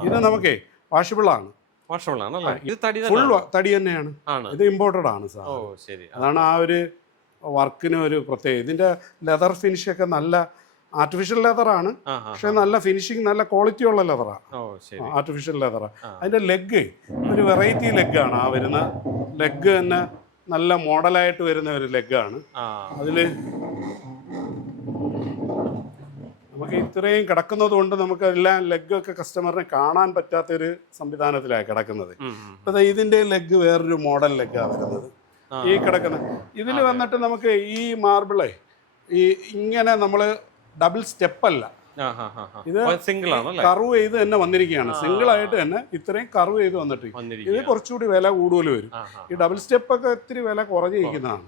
ഇത് നമുക്കേ വാഷബിൾ ആണ്. ഫുൾ തടി തന്നെയാണ്. ഇത് ഇമ്പോർട്ടഡ് ആണ് സാർ. അതാണ് ആ ഒരു വർക്കിന് ഒരു പ്രത്യേകത. ഇതിന്റെ ലെതർ ഫിനിഷ് ഒക്കെ നല്ല ആർട്ടിഫിഷ്യൽ ലെതറാണ്. പക്ഷെ നല്ല ഫിനിഷിങ്, നല്ല ക്വാളിറ്റി ഉള്ള ലെതറാണ്. ആർട്ടിഫിഷ്യൽ ലെതറാണ്. അതിന്റെ ലെഗ് ഒരു വെറൈറ്റി ലെഗാണ്. ആ വരുന്ന ലെഗ് തന്നെ നല്ല മോഡലായിട്ട് വരുന്ന ഒരു ലെഗാണ്. അതില് നമുക്ക് ഇത്രയും കിടക്കുന്നത് കൊണ്ട് നമുക്ക് എല്ലാം ലെഗൊക്കെ കസ്റ്റമറിനെ കാണാൻ പറ്റാത്തൊരു സംവിധാനത്തിലാണ് കിടക്കുന്നത്. അപ്പൊ ഇതിന്റെ ലെഗ് വേറൊരു മോഡൽ ലെഗാണ് വരുന്നത്. ഈ കിടക്കുന്ന ഇതിൽ വന്നിട്ട് നമുക്ക് ഈ മാർബിളെ ഇങ്ങനെ നമ്മള് ഡബിൾ സ്റ്റെപ്പ് അല്ല, ഇത് സിംഗിൾ ആണ്. കർവ് ചെയ്ത് തന്നെ വന്നിരിക്കുകയാണ്. സിംഗിൾ ആയിട്ട് തന്നെ ഇത്രയും കർവ് ചെയ്ത് വന്നിട്ട് ഇത് കുറച്ചുകൂടി വില കൂടുതൽ വരും. ഈ ഡബിൾ സ്റ്റെപ്പ് ഒക്കെ ഇത്തിരി വില കുറഞ്ഞിരിക്കുന്നതാണ്.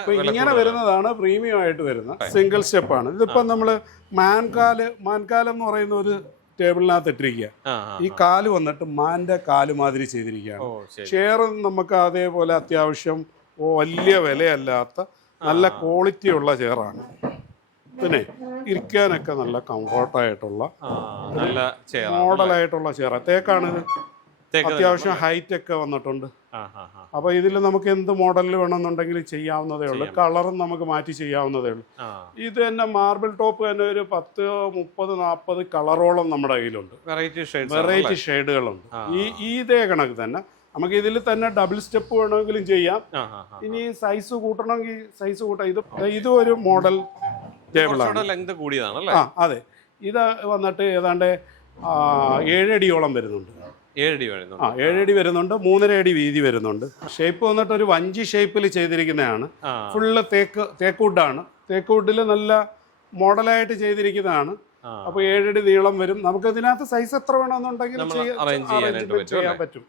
അപ്പൊ ഇങ്ങനെ വരുന്നതാണ് പ്രീമിയം ആയിട്ട് വരുന്ന സിംഗിൾ സ്റ്റെപ്പാണ്. ഇതിപ്പോ നമ്മള് മാൻകാലം എന്ന് പറയുന്ന ഒരു ടേബിളിനകത്ത് ഇട്ടിരിക്കുക. ഈ കാല് വന്നിട്ട് മാന്റെ കാല് മാതിരി ചെയ്തിരിക്കുകയാണ്. ചെയർ നമുക്ക് അതേപോലെ അത്യാവശ്യം വലിയ വിലയല്ലാത്ത നല്ല ക്വാളിറ്റി ഉള്ള ചെയറാണ്. പിന്നെ ഇരിക്കാനൊക്കെ നല്ല കംഫർട്ടായിട്ടുള്ള മോഡലായിട്ടുള്ള ചെയർ. തേക്കാണ്. അത്യാവശ്യം ഹൈറ്റ് ഒക്കെ വന്നിട്ടുണ്ട്. അപ്പോൾ ഇതിൽ നമുക്ക് എന്ത് മോഡലിൽ വേണമെന്നുണ്ടെങ്കിൽ ചെയ്യാവുന്നതേ ഉള്ളൂ. കളറും നമുക്ക് മാറ്റി ചെയ്യാവുന്നതേ ഉള്ളൂ. ഇത് തന്നെ മാർബിൾ ടോപ്പ് തന്നെ ഒരു 10, 30, 40 കളറോളം നമ്മുടെ കയ്യിലുണ്ട്. വെറൈറ്റി ഷെയ്ഡുകളുണ്ട്. ഇതേ കണക്ക് തന്നെ നമുക്ക് ഇതിൽ തന്നെ ഡബിൾ സ്റ്റെപ്പ് വേണമെങ്കിലും ചെയ്യാം. ഇനി സൈസ് കൂട്ടണമെങ്കിൽ സൈസ് കൂട്ടാം. ഇത് ഒരു മോഡൽ ടേബിളാണ്. അതെ, ഇത് വന്നിട്ട് ഏതാണ്ട് 7 അടിയോളം വരുന്നുണ്ട്. 7 അടി വരുന്നുണ്ട്, 3.5 അടി വീതി വരുന്നുണ്ട്. ഷേപ്പ് വന്നിട്ട് ഒരു വഞ്ചി ഷേപ്പിൽ ചെയ്തിരിക്കുന്നതാണ്. ഫുള്ള് തേക്ക് വുഡാണ്. തേക്ക് വുഡിൽ നല്ല മോഡലായിട്ട് ചെയ്തിരിക്കുന്നതാണ്. അപ്പോൾ 7 അടി നീളം വരും. നമുക്ക് ഇതിനകത്ത് സൈസ് എത്ര വേണമെന്നുണ്ടെങ്കിൽ ചെയ്യാൻ പറ്റും.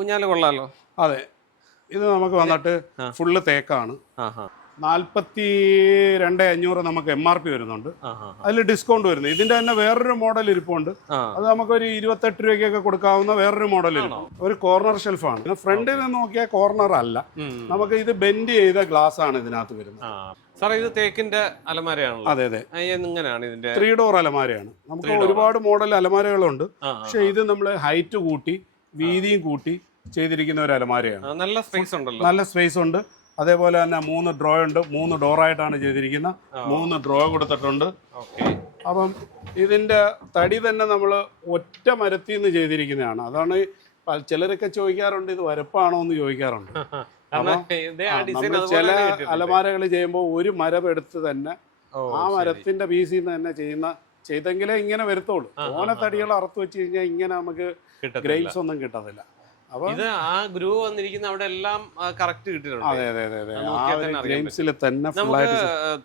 ഊഞ്ഞാല് കൊള്ളാലോ. അതെ, ഇത് നമുക്ക് വന്നിട്ട് ഫുള്ള് തേക്കാണ്. 42,500 നമുക്ക് MRP വരുന്നുണ്ട്. അതിൽ ഡിസ്കൗണ്ട് വരുന്നത്. ഇതിന്റെ തന്നെ വേറൊരു മോഡൽ ഇരിപ്പുണ്ട്. അത് നമുക്കൊരു 28 രൂപയ്ക്കൊക്കെ കൊടുക്കാവുന്ന വേറൊരു മോഡൽ ഒരു കോർണർ ഷെൽഫാണ്. ഫ്രണ്ടിൽ നിന്ന് നോക്കിയാൽ കോർണർ അല്ല, നമുക്ക് ഇത് ബെൻഡ് ചെയ്ത ഗ്ലാസ് ആണ് ഇതിനകത്ത് വരുന്നത്. സാറേ, ഇത് തേക്കിന്റെ അലമാരയാണല്ലോ? അതെ അതെ. എങ്ങനെയാണ് ഇതിന്റെ? 3 ഡോർ അലമാരയാണ്. നമുക്ക് ഒരുപാട് മോഡൽ അലമാരകളുണ്ട്. പക്ഷെ ഇത് നമ്മൾ ഹൈറ്റ് കൂട്ടി വീതിയും കൂട്ടി ചെയ്തിരിക്കുന്ന ഒരു അലമാരയാണ്. നല്ല സ്പേസ് ഉണ്ടല്ലോ. നല്ല സ്പേസ് ഉണ്ട്. അതേപോലെ തന്നെ 3 ഡ്രോ ഉണ്ട്. 3 ഡോറായിട്ടാണ് ചെയ്തിരിക്കുന്നത്. 3 ഡ്രോ കൊടുത്തിട്ടുണ്ട്. അപ്പം ഇതിന്റെ തടി തന്നെ നമ്മൾ ഒറ്റ മരത്തിൽ നിന്ന് ചെയ്തിരിക്കുന്നതാണ്. അതാണ് ചിലരൊക്കെ ചോദിക്കാറുണ്ട്, ഇത് വരപ്പാണോ എന്ന് ചോദിക്കാറുണ്ട്. ചില അലമാരകൾ ചെയ്യുമ്പോൾ ഒരു മരം എടുത്ത് തന്നെ ആ മരത്തിന്റെ പീസിൽ നിന്ന് തന്നെ ചെയ്തെങ്കിലേ ഇങ്ങനെ വരത്തുള്ളൂ. ഓനത്തടികൾ അറുത്ത് വെച്ച് കഴിഞ്ഞാൽ ഇങ്ങനെ നമുക്ക് ഗ്രേപ്സ് ഒന്നും കിട്ടത്തില്ല. ഇത് ആ ഗ്രൂവ് വന്നിരിക്കുന്ന അവിടെ എല്ലാം കറക്റ്റ് കിട്ടിയിട്ടുണ്ട്. അതെ അതെ അതെ അതെ. തന്നെ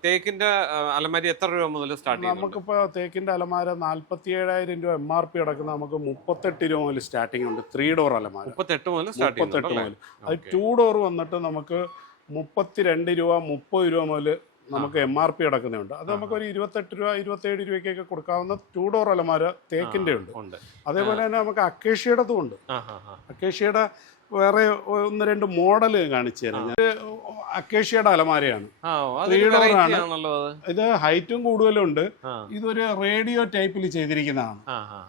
തേക്കിന്റെ അലമാരി എത്ര രൂപ മുതൽ സ്റ്റാർട്ട് ചെയ്യും? നമുക്കിപ്പോ തേക്കിന്റെ അലമാര 47,000 രൂപ MRP അടക്കുന്ന നമുക്ക് 38 രൂപ മുതൽ സ്റ്റാർട്ടിംഗ് ഉണ്ട്. 3 ഡോർ അലമാര 38 മുതൽ സ്റ്റാർട്ട് മുതൽ. അത് 2 ഡോർ വന്നിട്ട് നമുക്ക് 32 രൂപ 30 രൂപ മുതൽ നമുക്ക് MRP അടക്കുന്നുണ്ട്. അത് നമുക്ക് ഒരു 28 രൂപ 27 രൂപയ്ക്കൊക്കെ കൊടുക്കാവുന്ന 2 ഡോർ അലമാര തേക്കിന്റെ ഉണ്ട്. അതേപോലെ തന്നെ നമുക്ക് അക്കേഷ്യയുടേതും ഉണ്ട്. അക്കേഷ്യയുടെ വേറെ 1-2 മോഡൽ കാണിച്ചു തരാം. അക്കേഷ്യയുടെ അലമാരയാണ്. 3 ഡോറാണ്. ഇത് ഹൈറ്റും കൂടുതലുണ്ട്. ഇതൊരു റേഡിയോ ടൈപ്പിൽ ചെയ്തിരിക്കുന്നതാണ്.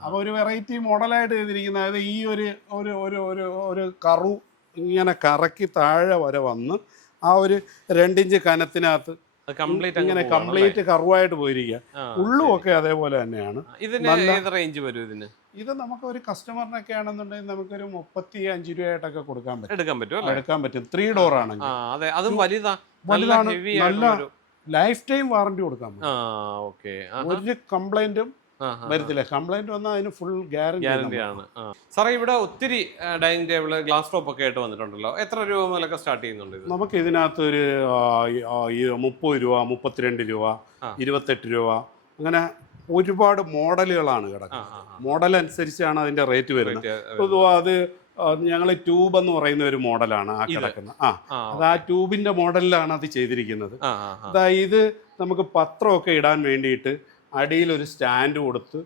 അപ്പൊ ഒരു വെറൈറ്റി മോഡലായിട്ട് ചെയ്തിരിക്കുന്ന, അതായത് ഈ ഒരു കറു ഇങ്ങനെ കറക്കി താഴെ വരെ വന്ന് ആ ഒരു 2 ഇഞ്ച് കനത്തിനകത്ത് ഇങ്ങനെ കംപ്ലീറ്റ് കറുവായിട്ട് പോയിരിക്കുക. ഉള്ളുമൊക്കെ അതേപോലെ തന്നെയാണ്. ഇത് നമുക്ക് ഒരു കസ്റ്റമറിനൊക്കെ ആണെന്നുണ്ടെങ്കിൽ നമുക്കൊരു 35 രൂപയായിട്ടൊക്കെ എടുക്കാൻ പറ്റും. 3 ഡോർ ആണെങ്കിൽ വലുതാണ്. നല്ല ലൈഫ് ടൈം വാറന്റി കൊടുക്കാൻ പറ്റും. ഒരു കംപ്ലൈന്റും വരത്തില്ല. കംപ്ലൈന്റ് വന്നാൽ അതിന് ഫുൾ ഗ്യാരണ്ടിയാണ്. സാറേ, ഇവിടെ ഒത്തിരി ഡൈനിങ് ടേബിൾ ഗ്ലാസ് ടോപ്പ് ഒക്കെ ആയിട്ട് വന്നിട്ടുണ്ടല്ലോ. എത്ര രൂപ മുതലൊക്കെ സ്റ്റാർട്ട് ചെയ്യുന്നുണ്ട്? നമുക്ക് ഇതിനകത്ത് ഒരു 30 രൂപ 32 രൂപ 28 രൂപ അങ്ങനെ ഒരുപാട് മോഡലുകളാണ് കിടക്കുന്നത്. മോഡൽ അനുസരിച്ചാണ് അതിന്റെ റേറ്റ് വരുന്നത്. പൊതുവാ അത് ഞങ്ങൾ ട്യൂബ് എന്ന് പറയുന്ന ഒരു മോഡലാണ് ആ കിടക്കുന്നത്. അത് ആ ട്യൂബിന്റെ മോഡലിലാണ് അത് ചെയ്തിരിക്കുന്നത്. അതായത് നമുക്ക് പത്രമൊക്കെ ഇടാൻ വേണ്ടിയിട്ട് അടിയിൽ ഒരു സ്റ്റാൻഡ് കൊടുത്ത്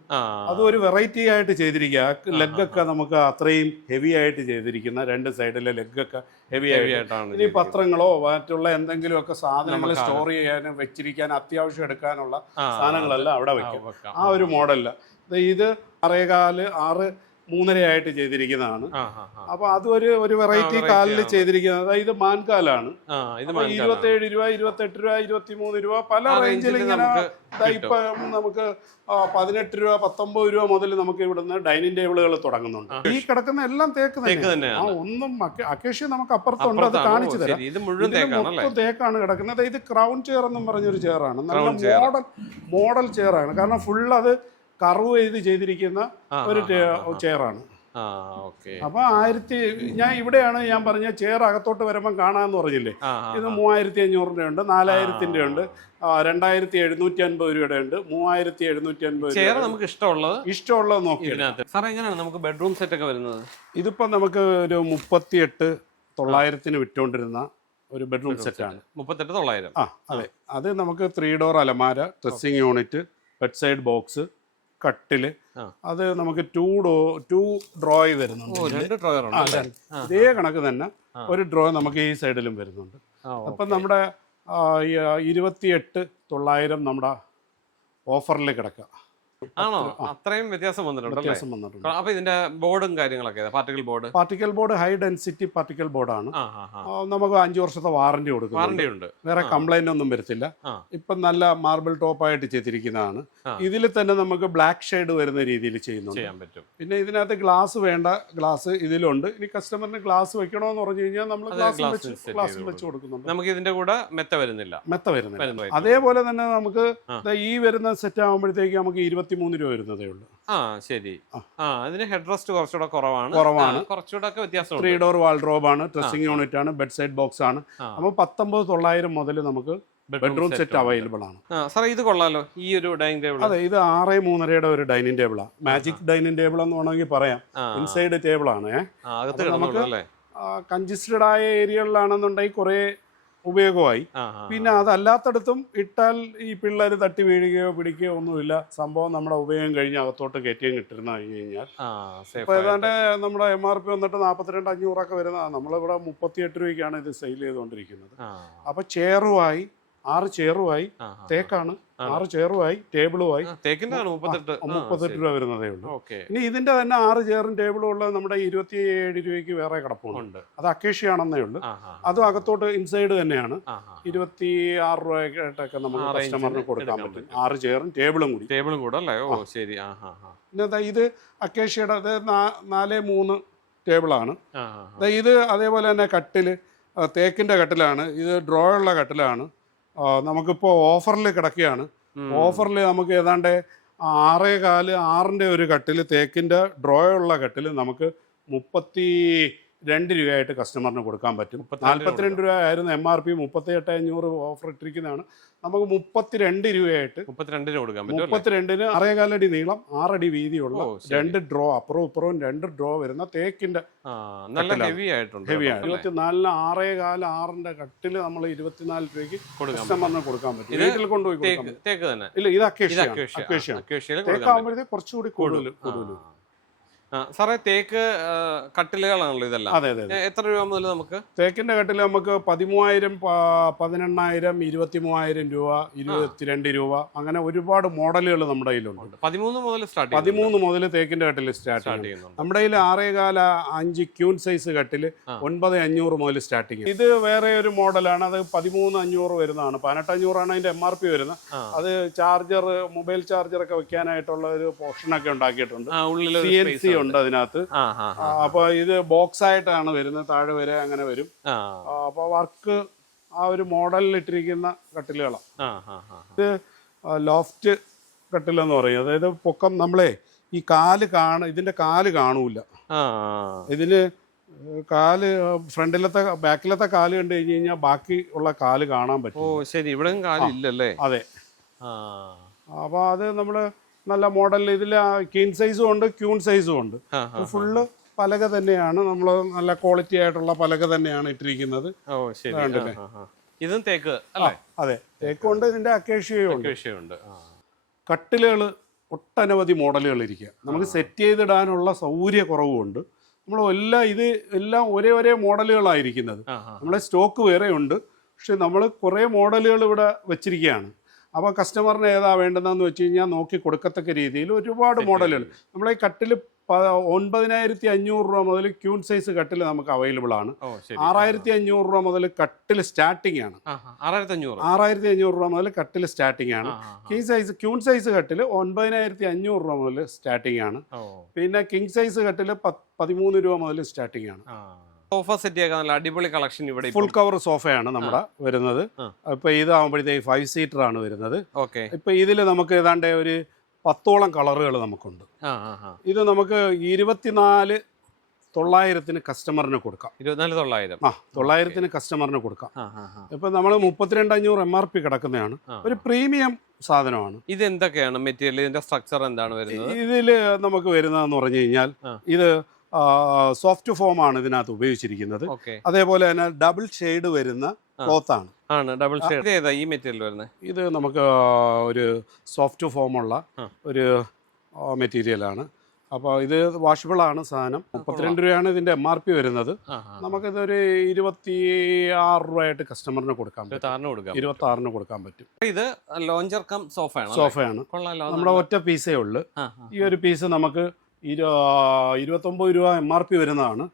അത് ഒരു വെറൈറ്റി ആയിട്ട് ചെയ്തിരിക്കുക. ലെഗൊക്കെ നമുക്ക് അത്രയും ഹെവി ആയിട്ട് ചെയ്തിരിക്കുന്ന 2 സൈഡിലെ ലെഗൊക്കെ ഹെവി ആയിട്ടാണ്. ഇനി പത്രങ്ങളോ മറ്റുള്ള എന്തെങ്കിലുമൊക്കെ സാധനങ്ങൾ സ്റ്റോർ ചെയ്യാനും വെച്ചിരിക്കാൻ അത്യാവശ്യം എടുക്കാനുള്ള സാധനങ്ങളെല്ലാം അവിടെ വെക്കും. ആ ഒരു മോഡലില്ല. ഇത് 6.25 6 3.5 ആയിട്ട് ചെയ്തിരിക്കുന്നതാണ്. അപ്പൊ അത് ഒരു വെറൈറ്റി കാലിൽ ചെയ്തിരിക്കുന്നത്. ഇത് മാൻകാലാണ്. 27 രൂപ 28 രൂപ 23 രൂപ പല റേഞ്ചിൽ ഇങ്ങനെ. ഇപ്പൊ നമുക്ക് 18 രൂപ 19 രൂപ മുതൽ നമുക്ക് ഇവിടുന്ന് ഡൈനിങ് ടേബിളുകൾ തുടങ്ങുന്നുണ്ട്. ഈ കിടക്കുന്ന എല്ലാം തേക്ക് തന്നെ. ഒന്നും അക്കേഷ്യ നമുക്ക് അപ്പുറത്തുണ്ട്, അത് കാണിച്ചു തരാം. മൊത്തം തേക്കാണ് കിടക്കുന്നത്. ഇത് ക്രൗൺ ചെയർ എന്നും പറഞ്ഞൊരു ചെയറാണ്. നല്ല മോഡൽ ചെയറാണ്. കാരണം ഫുൾ അത് കർവ് ചെയ്തിരിക്കുന്ന ഒരു ചെയറാണ്. അപ്പൊ ഞാൻ ഇവിടെയാണ് ഞാൻ പറഞ്ഞ ചെയർ അകത്തോട്ട് വരുമ്പോൾ കാണാന്ന് പറഞ്ഞില്ലേ. ഇത് 3,500 രൂപയുണ്ട്, 4,000 ഉണ്ട്, 2,750 രൂപയുടെ ഉണ്ട്, 3,750 നമുക്ക് ഇഷ്ടമുള്ളത് നോക്കി. നമുക്ക് ബെഡ്റൂം സെറ്റ് ഒക്കെ വരുന്നത് ഇതിപ്പോ നമുക്ക് ഒരു 38,900 വിറ്റുകൊണ്ടിരുന്ന ഒരു ബെഡ്റൂം സെറ്റാണ്. 38,900. അതെ. അത് നമുക്ക് 3 ഡോർ അലമാര, dressing unit, bed side box, കട്ടില്. അത് നമുക്ക് 2 ഡ്രോയ് വരുന്നുണ്ട്. ഇതേ കണക്ക് തന്നെ ഒരു ഡ്രോ നമുക്ക് ഈ സൈഡിലും വരുന്നുണ്ട്. അപ്പം നമ്മുടെ 28,900 നമ്മുടെ ഓഫറിൽ കിടക്കുക. ആണോ? അത്രയും വ്യത്യാസം വന്നിട്ടുണ്ട് അല്ലേ? വ്യത്യാസം വന്നിട്ടുണ്ട്. അപ്പൊ ഇതിന്റെ ബോർഡും കാര്യങ്ങളൊക്കെ particle board particle board high density particle ബോർഡാണ്. നമുക്ക് 5 വർഷത്തെ വാറണ്ടി കൊടുക്കും. വാറണ്ടി ഉണ്ട്. വേറെ കംപ്ലൈന്റ് ഒന്നും വരത്തില്ല. ഇപ്പം നല്ല മാർബിൾ ടോപ്പായിട്ട് ചെയ്തിരിക്കുന്നതാണ്. ഇതിൽ തന്നെ നമുക്ക് ബ്ലാക്ക് ഷെയ്ഡ് വരുന്ന രീതിയിൽ ചെയ്യുന്നുണ്ട്. ചെയ്യാൻ പറ്റും. പിന്നെ ഇതിനകത്ത് ഗ്ലാസ് വേണ്ട, ഗ്ലാസ് ഇതിലുണ്ട്. ഇനി കസ്റ്റമറിന് ഗ്ലാസ് വെക്കണമെന്ന് പറഞ്ഞു കഴിഞ്ഞാൽ നമ്മൾ ഗ്ലാസ് വെച്ച് കൊടുക്കുന്നുണ്ട്. നമുക്ക് ഇതിന്റെ കൂടെ മെത്ത വരുന്നില്ല. അതേപോലെ തന്നെ നമുക്ക് ഈ വരുന്ന സെറ്റ് ആകുമ്പോഴത്തേക്ക് നമുക്ക് 23 രൂപ വരുന്നതേ ഉള്ളൂ. ശരി. അതിന് ഹെഡ് റെസ്റ്റ് കുറച്ചുകൂടെ കുറവാണ്. കുറച്ചുകൂടെ ഒക്കെ വ്യത്യാസം. 3 ഡോർ വാൾഡ്രോബ് ആണ്, ഡ്രസ്സിംഗ് യൂണിറ്റ് ആണ്, ബെഡ് സൈഡ് ബോക്സ് ആണ്. അപ്പോൾ 19,900 മുതൽ നമുക്ക് ബെഡ്റൂം സെറ്റ് അവൈലബിൾ ആണ്. സാറേ ഇത് കൊള്ളാലോ, ഈ ഒരു ഡൈനിങ് ടേബിൾ. അതെ, ഇത് 6.3 ഒരു ഡൈനിങ് ടേബിളാണ്. മാജിക് ഡൈനിങ് ടേബിൾ എന്ന് വേണമെങ്കിൽ പറയാം. ഇൻസൈഡ് ടേബിൾ ആണ്. നമുക്ക് കൺജസ്റ്റഡ് ആയ ഏരിയകളിലാണെന്നുണ്ടെങ്കിൽ കുറെ ഉപയോഗമായി. പിന്നെ അതല്ലാത്തടത്തും ഇട്ടാൽ ഈ പിള്ളേർ തട്ടി വീഴുകയോ പിടിക്കുകയോ ഒന്നുമില്ല. സംഭവം നമ്മുടെ ഉപയോഗം കഴിഞ്ഞ് അകത്തോട്ട് കയറ്റിയും കിട്ടിരുന്ന കഴിഞ്ഞ് കഴിഞ്ഞാൽ ഇപ്പൊ ഏതാണ്ട് നമ്മുടെ MRP വന്നിട്ട് 42,500 വരുന്നതാണ്. നമ്മളിവിടെ 38 രൂപയ്ക്കാണ് ഇത് സെയിൽ ചെയ്തുകൊണ്ടിരിക്കുന്നത്. അപ്പൊ ചെയറുമായി 6 ചെയറുമായി, തേക്കാണ് 6 ചെയറുമായി, ടേബിളുമായി 38 രൂപ വരുന്നതേ ഉള്ളൂ. ഇനി ഇതിന്റെ തന്നെ 6 ചെയറും ടേബിളും ഉള്ളത് നമ്മുടെ 27 രൂപയ്ക്ക് വേറെ കിടപ്പുണ്ട്. അത് അക്കേഷ്യാണെന്നേ ഉള്ളൂ. അതും അകത്തോട്ട് ഇൻസൈഡ് തന്നെയാണ്. 26 രൂപയായിട്ടൊക്കെ നമുക്ക് കസ്റ്റമറിന് കൊടുക്കാൻ പറ്റും. 6 ചെയറും ടേബിളും കൂടെ അല്ലേ? ഓ ശരി. പിന്നെ ഇത് അക്കേഷ്യയുടെ 4.3 ടേബിളാണ്. ഇത് അതേപോലെ തന്നെ കട്ടില് തേക്കിന്റെ കട്ടിലാണ്. ഇത് ഡ്രോ ഉള്ള കട്ടിലാണ്. നമുക്കിപ്പോൾ ഓഫറിൽ കിടക്കുകയാണ്. ഓഫറിൽ നമുക്ക് ഏതാണ്ട് 6.25 ഒരു കട്ടിൽ, തേക്കിൻ്റെ ഡ്രോയുള്ള കട്ടിൽ നമുക്ക് 32 രൂപയായിട്ട് കസ്റ്റമറിന് കൊടുക്കാൻ പറ്റും. 42 രൂപ ആയിരുന്നു MRP. 38,500 ഓഫർ ഇട്ടിരിക്കുന്നതാണ്. നമുക്ക് 32 രൂപയായിട്ട് 32 കൊടുക്കാൻ പറ്റും. 32-ന് 6.25 അടി നീളം, 6 അടി വീതിയുള്ള 2 ഡ്രോ, അപ്പുറവും ഇപ്പുറവും 2 ഡ്രോ വരുന്ന തേക്കിന്റെ ഹെവി ആയിട്ടുണ്ട്. 24-ന് 6.25 6-ന്റെ കട്ടില് നമ്മൾ 24 രൂപയ്ക്ക് കസ്റ്റമറിന് കൊടുക്കാൻ പറ്റും. വീട്ടിൽ കൊണ്ടുപോയി കൊടുക്കാൻ പറ്റും. ഇല്ല, ഇത് അക്കേഷ്യ. തേക്കാകുമ്പോഴത്തേക്ക് കുറച്ചുകൂടി കൂടുതൽ. സാറേ തേക്ക് കട്ടിലുകളാണല്ലോ ഇതെല്ലാം. അതെ. എത്ര രൂപ മുതൽ നമുക്ക് തേക്കിന്റെ കട്ടില് നമുക്ക് 13,000, 18,000, 23,000 രൂപ, 22 രൂപ, അങ്ങനെ ഒരുപാട് മോഡലുകൾ നമ്മുടെ കയ്യിലുണ്ട്. 13 മുതൽ തേക്കിന്റെ കട്ടില് സ്റ്റാർട്ട് ചെയ്യുന്നുണ്ട്. നമ്മുടെ കയ്യിൽ 6.25 ക്യൂൺ സൈസ് കട്ടില് 9,500 മുതൽ സ്റ്റാർട്ടിങ്. ഇത് വേറെ ഒരു മോഡലാണ്. അത് 13,500 വരുന്നതാണ്. 18,500 അതിന്റെ MRP വരുന്നത്. അത് ചാർജർ, മൊബൈൽ ചാർജർ ഒക്കെ വെക്കാനായിട്ടുള്ള ഒരു പോർഷനൊക്കെ ഉണ്ടാക്കിയിട്ടുണ്ട്. CNC ഉണ്ട് അതിനകത്ത്. അപ്പൊ ഇത് ബോക്സ് ആയിട്ടാണ് വരുന്നത്. താഴെ വരെ അങ്ങനെ വരും. അപ്പൊ വർക്ക് ആ ഒരു മോഡലിൽ ഇട്ടിരിക്കുന്ന കട്ടിലുകളാണ്. ഇത് ലോഫ്റ്റ് കട്ടിലെന്ന് പറയും. അതായത് പൊക്കം നമ്മളെ ഈ ഇതിന്റെ കാല് കാണൂല. ഇതിന് കാല് ഫ്രണ്ടിലത്തെ ബാക്കിലത്തെ കാല് കണ്ടു കഴിഞ്ഞ് കഴിഞ്ഞാൽ ബാക്കി ഉള്ള കാല് കാണാൻ പറ്റും. ശരി, ഇവിടെ കാലില്ലല്ലേ? അതെ. അപ്പൊ അത് നമ്മള് നല്ല മോഡലിൽ ഇതിൽ കിങ് സൈസും ഉണ്ട്, ക്യൂൺ സൈസും ഉണ്ട്. ഫുള്ള് പലക തന്നെയാണ്. നമ്മൾ നല്ല ക്വാളിറ്റി ആയിട്ടുള്ള പലക തന്നെയാണ് ഇട്ടിരിക്കുന്നത്. ഇതും തേക്ക്. അതെ, തേക്കുണ്ട്. ഇതിന്റെ അക്കേഷ്യയും ഉണ്ട്. കട്ടിലുകൾ ഒട്ടനവധി മോഡലുകൾ ഇരിക്കുക. നമുക്ക് സെറ്റ് ചെയ്തിടാനുള്ള സൗകര്യക്കുറവുണ്ട്. നമ്മൾ എല്ലാം ഒരേ മോഡലുകളായിരിക്കുന്നത്. നമ്മളെ സ്റ്റോക്ക് വേറെ ഉണ്ട്. പക്ഷെ നമ്മൾ കുറേ മോഡലുകൾ ഇവിടെ വെച്ചിരിക്കുകയാണ്. അപ്പോൾ കസ്റ്റമറിന് ഏതാ വേണ്ടതെന്ന് വെച്ച് കഴിഞ്ഞാൽ നോക്കി കൊടുക്കത്തക്ക രീതിയിൽ ഒരുപാട് മോഡലുകൾ. നമ്മളെ ഈ കട്ടിൽ 9,500 രൂപ മുതൽ ക്യൂൺ സൈസ് കട്ടിൽ നമുക്ക് അവൈലബിൾ ആണ്. 6,500 രൂപ മുതൽ കട്ടിൽ സ്റ്റാർട്ടിംഗ് ആണ്. 6,500 രൂപ മുതൽ കട്ടിൽ സ്റ്റാർട്ടിംഗ് ആണ്. ക്യൂൺ സൈസ് കട്ടിൽ 9,500 രൂപ മുതൽ സ്റ്റാർട്ടിംഗ് ആണ്. പിന്നെ കിങ് സൈസ് കട്ടിൽ 13 രൂപ മുതൽ സ്റ്റാർട്ടിംഗ് ആണ്. സോഫ സെറ്റ് ആക്കാൻ നല്ല അടിപൊളി കളക്ഷൻ ഇവിടെ. ഫുൾ കവർ സോഫയാണ് നമ്മുടെ വരുന്നത്. ഇപ്പൊ ഇതാകുമ്പോഴത്തേക്ക് 5 സീറ്റർ ആണ് വരുന്നത്. ഇപ്പൊ ഇതിൽ നമുക്ക് ഏതാണ്ട് ഒരു 10ഓളം കളറുകൾ നമുക്കുണ്ട്. ഇത് നമുക്ക് 24,900 കസ്റ്റമറിന് കൊടുക്കാം. 900 കസ്റ്റമറിന് കൊടുക്കാം. ഇപ്പൊ നമ്മൾ 32,500 MRP കിടക്കുന്നതാണ്. ഒരു പ്രീമിയം സാധനമാണ്. ഇത് എന്തൊക്കെയാണ് മെറ്റീരിയൽ? ഇതിന്റെ സ്ട്രക്ചർ എന്താണ് വരുന്നത്? ഇതില് നമുക്ക് വരുന്നതെന്ന് പറഞ്ഞു കഴിഞ്ഞാൽ ഇത് സോഫ്റ്റ് ഫോം ആണ് ഇതിനകത്ത് ഉപയോഗിച്ചിരിക്കുന്നത്. അതേപോലെ തന്നെ ഡബിൾ ഷെയ്ഡ് വരുന്ന ക്ലോത്ത് ആണ്. Double shade. ഏതാ ഈ മെറ്റീരിയൽ വരുന്നത്? ഇത് നമുക്ക് ഒരു സോഫ്റ്റ് ഫോമുള്ള ഒരു മെറ്റീരിയലാണ്. അപ്പോൾ ഇത് വാഷബിൾ ആണ് സാധനം. 32 രൂപയാണ് ഇതിന്റെ MRP വരുന്നത്. നമുക്കിതൊരു 26 രൂപയായിട്ട് കസ്റ്റമറിന് കൊടുക്കാൻ പറ്റും. 26-ന് കൊടുക്കാൻ പറ്റും. ഇത് ലോഞ്ചർ കം സോഫയാണ്. നമ്മുടെ ഒറ്റ പീസേ ഉള്ളു. ഈ ഒരു പീസ് നമുക്ക് 29 രൂപ MRP വരുന്നതാണ്.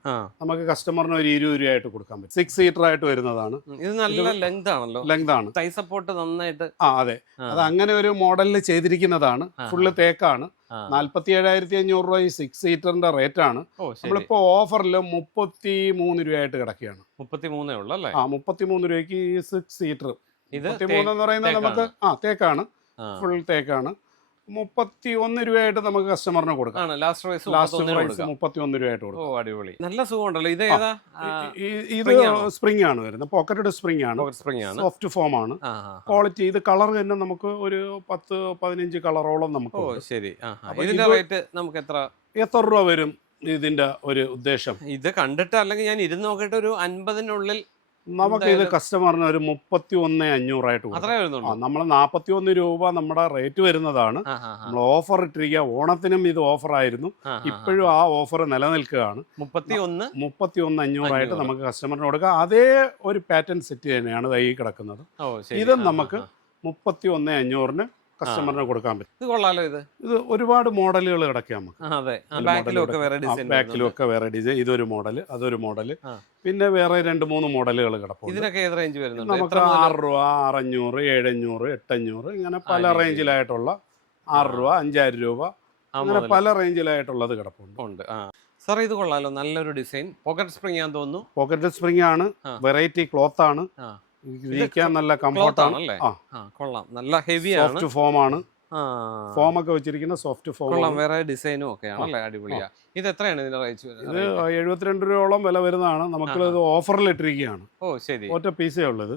നമുക്ക് കസ്റ്റമറിന് ഒരു 20 രൂപയായിട്ട് കൊടുക്കാൻ പറ്റും. 6 സീറ്റർ ആയിട്ട് വരുന്നതാണ്. ഇത് നല്ല ലെങ്ത് ആണല്ലോ. ലെങ്ത് ആണ്. തൈ സപ്പോർട്ട് നന്നായിട്ട്. അതെ, അത് അങ്ങനെ ഒരു മോഡലിൽ ചെയ്തിരിക്കുന്നതാണ്. ഫുള്ള് തേക്കാണ്. 47,500 രൂപ ഈ 6 സീറ്ററിന്റെ റേറ്റ് ആണ്. നമ്മളിപ്പോ ഓഫറിൽ 33 രൂപയായിട്ട് കിടക്കുകയാണ്. 33 ഉള്ളൂ അല്ലേ? 33 രൂപയ്ക്ക് ഈ 6 സീറ്റർ. 33 എന്ന് പറയുന്നത് നമുക്ക് തേക്കാണ്, ഫുൾ തേക്കാണ്. 31 രൂപയായിട്ട് നമുക്ക് കസ്റ്റമറിന് കൊടുക്കാം. ലാസ്റ്റ് പ്രൈസ് 31 രൂപയായിട്ട് കൊടുക്കും. അടിപൊളി, നല്ല സുഖമുണ്ടല്ലോ. ഇത് ഇത് സ്പ്രിംഗ് ആണ് വരുന്നത്. പോക്കറ്റഡ് സ്പ്രിംഗ് ആണ്. സോഫ്റ്റ് ഫോം ആണ്. ക്വാളിറ്റി. ഇത് കളർ തന്നെ നമുക്ക് ഒരു 10-15 കളറോളം നമുക്ക്. ശരി. ഇതിന്റെ റേറ്റ് നമുക്ക് എത്ര രൂപ വരും ഇതിന്റെ ഒരു ഉദ്ദേശം? ഇത് കണ്ടിട്ട് അല്ലെങ്കിൽ ഞാൻ ഇരുന്ന് നോക്കിയിട്ട് ഒരു 50-നുള്ളിൽ നമുക്ക് ഇത് കസ്റ്റമറിന് ഒരു 31,500 ആയിട്ട് കൊടുക്കും. നമ്മൾ 41 രൂപ നമ്മുടെ റേറ്റ് വരുന്നതാണ്. നമ്മൾ ഓഫർ ഇട്ടിരിക്കുക. ഓണത്തിനും ഇത് ഓഫർ ആയിരുന്നു. ഇപ്പോഴും ആ ഓഫർ നിലനിൽക്കുകയാണ്. 31,500 ആയിട്ട് നമുക്ക് കസ്റ്റമറിന് കൊടുക്കാം. അതേ ഒരു പാറ്റേൺ സെറ്റ് തന്നെയാണ് ഈ കിടക്കുന്നത്. ഇതും നമുക്ക് 31,500-ന് കസ്റ്റമറിന് കൊടുക്കാൻ പറ്റും. ഇത് കൊള്ളാലോ. ഇത് ഒരുപാട് മോഡലുകൾ കിടക്കാം നമുക്ക്. ബാക്കിലും ഒക്കെ വേറെ ഡിസൈൻ. ഇതൊരു മോഡല്, അതൊരു മോഡല്, പിന്നെ വേറെ 2-3 മോഡലുകൾ കിടപ്പും. ഇതിനൊക്കെ ഏത് റേഞ്ച് വരുന്നുണ്ട്? നമുക്ക് 6 രൂപ, 600, 700, 800 ഇങ്ങനെ പല റേഞ്ചിലായിട്ടുള്ള 6 രൂപ, 5,000 രൂപ അങ്ങനെ പല റേഞ്ചിലായിട്ടുള്ളത് കിടപ്പുണ്ട്. സാർ ഇത് കൊള്ളാലോ, നല്ലൊരു ഡിസൈൻ. പോക്കറ്റ് സ്പ്രിംഗ് ആണെന്ന് തോന്നുന്നു. പോക്കറ്റ് സ്പ്രിംഗ് ആണ്. വെറൈറ്റി ക്ലോത്ത് ആണ്. നല്ല കംഫർട്ടാണ്. കൊള്ളാം, നല്ല ഹെവി ആണ്. സോഫ്റ്റ് ഫോം ആണ്. ഫോം ഒക്കെ വെച്ചിരിക്കുന്ന സോഫ്റ്റ് ഫോം. വേറെ ഡിസൈനും ഒക്കെ ആണല്ലേ? അടിപൊളിയാ. ഇത് എത്രയാണ് ഇതിന്റെ റേറ്റ്? ഇത് 72 രൂപയോളം വില വരുന്നതാണ്. നമുക്ക് ഇത് ഓഫറിൽ ഇട്ടിരിക്കുകയാണ്. ശരി. ഒറ്റ പീസേ ഉള്ളത്.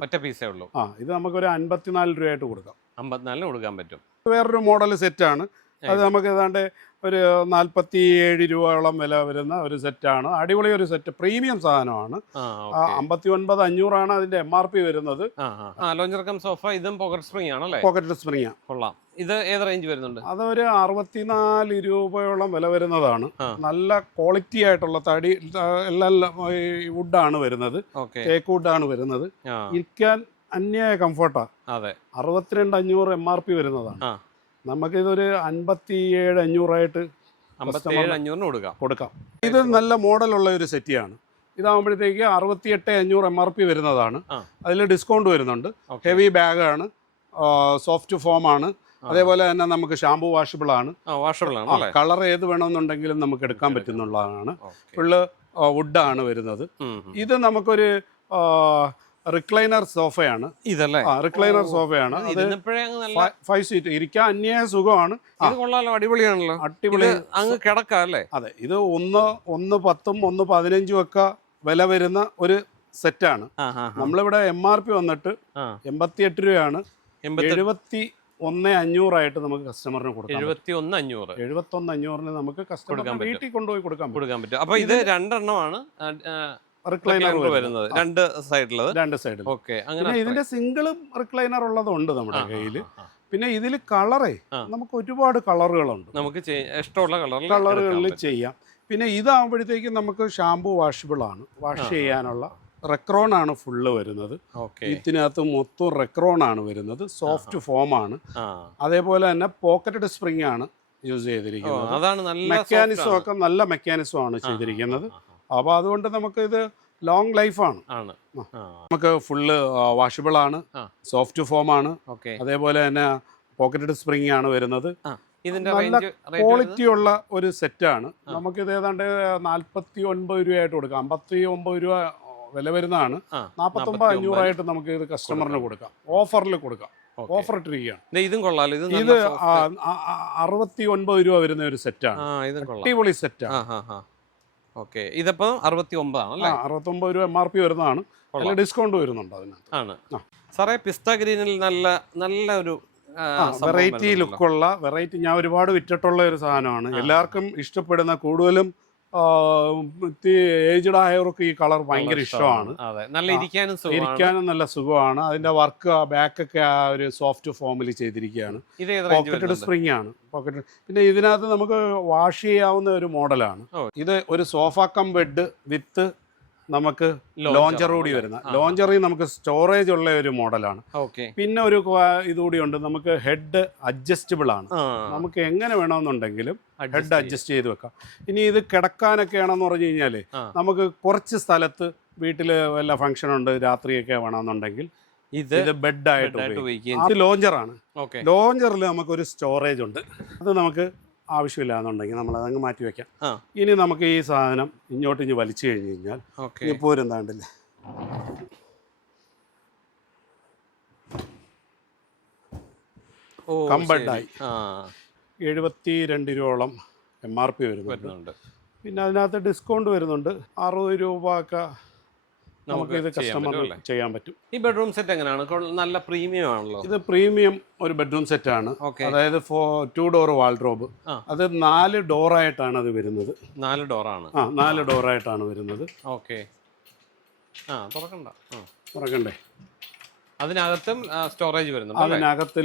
ഇത് നമുക്ക് ഒരു 54 രൂപയായിട്ട് കൊടുക്കാം. 54 കൊടുക്കാൻ പറ്റും. വേറൊരു മോഡൽ സെറ്റ് ആണ്. അത് നമുക്ക് ഏതാണ്ട് ഒരു 47 രൂപയോളം വില വരുന്ന ഒരു സെറ്റാണ്. അടിപൊളി ഒരു സെറ്റ്. പ്രീമിയം സാധനമാണ്. 59,500 ആണ് അതിന്റെ MRP വരുന്നത്. Launcher sofa. ഇതും പോക്കറ്റ് സ്പ്രിംഗ് ആണല്ലേ? പോക്കറ്റ് സ്പ്രിംഗ് ആണ്. കൊള്ളാം. ഇത് ഏത് റേഞ്ച് വരുന്നുണ്ട്? അതൊരു 64 രൂപയോളം വില വരുന്നതാണ്. നല്ല ക്വാളിറ്റി ആയിട്ടുള്ള തടി എല്ലാം വുഡാണ് വരുന്നത്. തേക്ക് വുഡാണ് വരുന്നത്. ഇരിക്കാൻ അന്യായ കംഫർട്ടാ. 62,500 MRP വരുന്നതാണ്. നമുക്കിതൊരു 57,500 ആയിട്ട് കൊടുക്കാം. ഇത് നല്ല മോഡലുള്ള ഒരു സെറ്റിയാണ്. ഇതാകുമ്പോഴത്തേക്ക് 68,500 MRP വരുന്നതാണ്. അതിൽ ഡിസ്കൗണ്ട് വരുന്നുണ്ട്. ഹെവി ബാഗാണ്. സോഫ്റ്റ് ഫോം ആണ്. അതേപോലെ തന്നെ നമുക്ക് ഷാമ്പു വാഷബിൾ ആണ്. കളർ ഏത് വേണമെന്നുണ്ടെങ്കിലും നമുക്ക് എടുക്കാൻ പറ്റുന്നുള്ളതാണ്. ഫുള്ള് വുഡാണ് വരുന്നത്. ഇത് നമുക്കൊരു റിക്ലൈനർ സോഫയാണ്. ഇതല്ലേ? റിക്ലൈനർ സോഫയാണ്. അത് 5 സീറ്റ്. ഇരിക്കാൻ അന്യായ സുഖമാണ്. അടിപൊളിയാണല്ലോ. അടിപൊളി. അങ്ങ് കിടക്കല്ലേ? അതെ. ഇത് 1,10, 1,15 ഒക്കെ വില വരുന്ന ഒരു സെറ്റാണ്. നമ്മളിവിടെ MRP വന്നിട്ട് 88 രൂപയാണ്. 71,500 ആയിട്ട് നമുക്ക് കസ്റ്റമറിന് കൊടുക്കാം. 71,500-ന് നമുക്ക് കസ്റ്റമറിന് വീട്ടിൽ കൊണ്ടുപോയി കൊടുക്കാൻ പറ്റും. അപ്പൊ ഇത് 2 എണ്ണമാണ് റിക്ലൈനർ വരുന്നത്. 2 സൈഡിൽ. പിന്നെ ഇതിന്റെ സിംഗിളും റിക്ലൈനർ ഉള്ളതുണ്ട് നമ്മുടെ കയ്യിൽ. പിന്നെ ഇതിൽ കളറേ നമുക്ക് ഒരുപാട് കളറുകളുണ്ട്. നമുക്ക് ഇഷ്ടമുള്ള കളറുകളിൽ ചെയ്യാം. പിന്നെ ഇതാകുമ്പോഴത്തേക്കും നമുക്ക് ഷാമ്പു വാഷബിൾ ആണ്. വാഷ് ചെയ്യാനുള്ള റെക്രോൺ ആണ് ഫുള്ള് വരുന്നത്. ഇതിനകത്ത് മൊത്തം റെക്രോൺ ആണ് വരുന്നത്. സോഫ്റ്റ് ഫോം ആണ്. അതേപോലെ തന്നെ പോക്കറ്റഡ് സ്പ്രിംഗ് ആണ് യൂസ് ചെയ്തിരിക്കുന്നത്. മെക്കാനിസം ഒക്കെ നല്ല മെക്കാനിസം ആണ് ചെയ്തിരിക്കുന്നത്. അപ്പോൾ അതുകൊണ്ട് നമുക്ക് ഇത് ലോങ് ലൈഫാണ്. നമുക്ക് ഫുള്ള് വാഷബിൾ ആണ്. സോഫ്റ്റ് ഫോം ആണ്. അതേപോലെ തന്നെ പോക്കറ്റഡ് സ്പ്രിംഗ് ആണ് വരുന്നത്. നല്ല ക്വാളിറ്റി ഉള്ള ഒരു സെറ്റാണ്. നമുക്കിത് ഏതാണ്ട് 49 രൂപയായിട്ട് കൊടുക്കാം. 59 രൂപ വില വരുന്നതാണ്. 49,500 ആയിട്ട് നമുക്ക് ഇത് കസ്റ്റമറിന് കൊടുക്കാം. ഓഫറിൽ കൊടുക്കാം. ഓഫർ ഇട്ടിരിക്കുകയാണ്. ഇത് 69 രൂപ വരുന്ന ഒരു സെറ്റാണ്. അടിപൊളി സെറ്റാണ്. ഇതിപ്പോ 69 ആണല്ലേ? 69 രൂപ MRP വരുന്നതാണ്. ഡിസ്കൗണ്ട് വരുന്നുണ്ട് അതിനകത്ത്. സാറേ, പിസ്ത ഗ്രീനിൽ നല്ല ഒരു വെറൈറ്റി ലുക്കുള്ള, വെറൈറ്റി ഞാൻ ഒരുപാട് വിറ്റിട്ടുള്ള ഒരു സാധനമാണ്. എല്ലാവർക്കും ഇഷ്ടപ്പെടുന്ന, കൂടുതലും ഏജ്ഡ് ആയവർക്ക് ഈ കളർ ഭയങ്കര ഇഷ്ടമാണ്. അതെ, നല്ല ഇരിക്കാനും സുഖമാണ്. ഇരിക്കാനും നല്ല സുഖമാണ്. അതിന്റെ വർക്ക് ബാക്കൊക്കെ ആ ഒരു സോഫ്റ്റ് ഫോമിൽ ചെയ്തിരിക്കുകയാണ്. ഇത് പോക്കറ്റഡ് സ്പ്രിംഗ് ആണ്. പോക്കറ്റഡ്. പിന്നെ ഇതിനകത്ത് നമുക്ക് വാഷ് ചെയ്യാവുന്ന ഒരു മോഡലാണ്. ഇത് ഒരു സോഫ കം ബെഡ് വിത്ത് നമുക്ക് ലോഞ്ചർ കൂടി വരുന്ന, ലോഞ്ചറിൽ നമുക്ക് സ്റ്റോറേജ് ഉള്ള ഒരു മോഡലാണ്. പിന്നെ ഒരു ഇതുകൂടി ഉണ്ട്, നമുക്ക് ഹെഡ് അഡ്ജസ്റ്റബിൾ ആണ്. നമുക്ക് എങ്ങനെ വേണമെന്നുണ്ടെങ്കിലും ഹെഡ് അഡ്ജസ്റ്റ് ചെയ്ത് വെക്കാം. ഇനി ഇത് കിടക്കാനൊക്കെ ആണെന്ന് പറഞ്ഞു കഴിഞ്ഞാൽ നമുക്ക് കുറച്ച് സ്ഥലത്ത് വീട്ടിൽ വല്ല ഫംഗ്ഷൻ ഉണ്ട് രാത്രിയൊക്കെ വേണമെന്നുണ്ടെങ്കിൽ ഇത് ബെഡായിട്ട് ഉപയോഗിക്കാം. ഇത് ലോഞ്ചറാണ്. ലോഞ്ചറിൽ നമുക്കൊരു സ്റ്റോറേജ് ഉണ്ട്. അത് നമുക്ക് ആവശ്യമില്ല എന്നുണ്ടെങ്കിൽ നമ്മൾ അതങ്ങ് മാറ്റി വെക്കാം. ഇനി നമുക്ക് ഈ സാധനം ഇങ്ങോട്ട് വലിച്ചു കഴിഞ്ഞ് കഴിഞ്ഞാൽ ഇപ്പോൾ ഒരു എന്താണ്ടില്ലേ, കംബെഡായി 72 രൂപയോളം MRP വരുന്നുണ്ട്. പിന്നെ അതിനകത്ത് ഡിസ്കൗണ്ട് വരുന്നുണ്ട്. 60 രൂപ ഒക്കെ നമുക്ക് ഇത് കസ്റ്റമർ ചെയ്യാൻ പറ്റും. ഈ ബെഡ്റൂം സെറ്റ് എങ്ങനെയാണ്? നല്ല പ്രീമിയം ആണല്ലോ. ഇത് പ്രീമിയം ഒരു ബെഡ്റൂം സെറ്റ് ആണ്. അതായത് 2 ഡോർ വാൾഡ്രോബ്. അത് 4 ഡോറായിട്ടാണ് അത് വരുന്നത്. 4 ഡോറാണ്. 4 ഡോറായിട്ടാണ് വരുന്നത്. ഓക്കെ. തുറക്കണ്ടേ? അതിനകത്തും സ്റ്റോറേജ് വരുന്നു. അതിനകത്ത്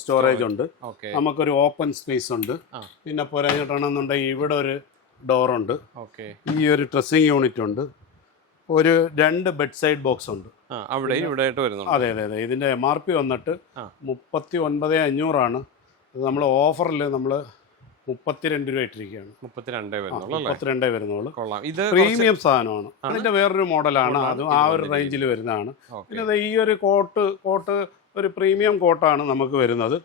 സ്റ്റോറേജ് ഉണ്ട്. നമുക്കൊരു ഓപ്പൺ സ്പേസ് ഉണ്ട്. പിന്നെ പോരാഞ്ഞിട്ടാണെന്നുണ്ടെങ്കിൽ ഇവിടെ ഒരു ഡോറുണ്ട്. ഈ ഒരു ഡ്രസ്സിംഗ് യൂണിറ്റ് ഉണ്ട്. ഒരു 2 ബെഡ് സൈഡ് ബോക്സ് ഉണ്ട്. അവിടെ ഇവിടെ വരുന്നു. അതെ. ഇതിന്റെ MRP വന്നിട്ട് 39,500 ഇത് നമ്മൾ ഓഫറിൽ നമ്മൾ 32 രൂപ ഇട്ടിരിക്കുകയാണ്. 32 വരുന്നുള്ളൂ. ഇത് പ്രീമിയം സാധനമാണ്. അതിന്റെ വേറൊരു മോഡലാണ്. അത് ആ ഒരു റേഞ്ചിൽ വരുന്നതാണ്. പിന്നെ ഈ ഒരു കോട്ട് ഒരു പ്രീമിയം കോട്ടാണ് നമുക്ക് വരുന്നത്.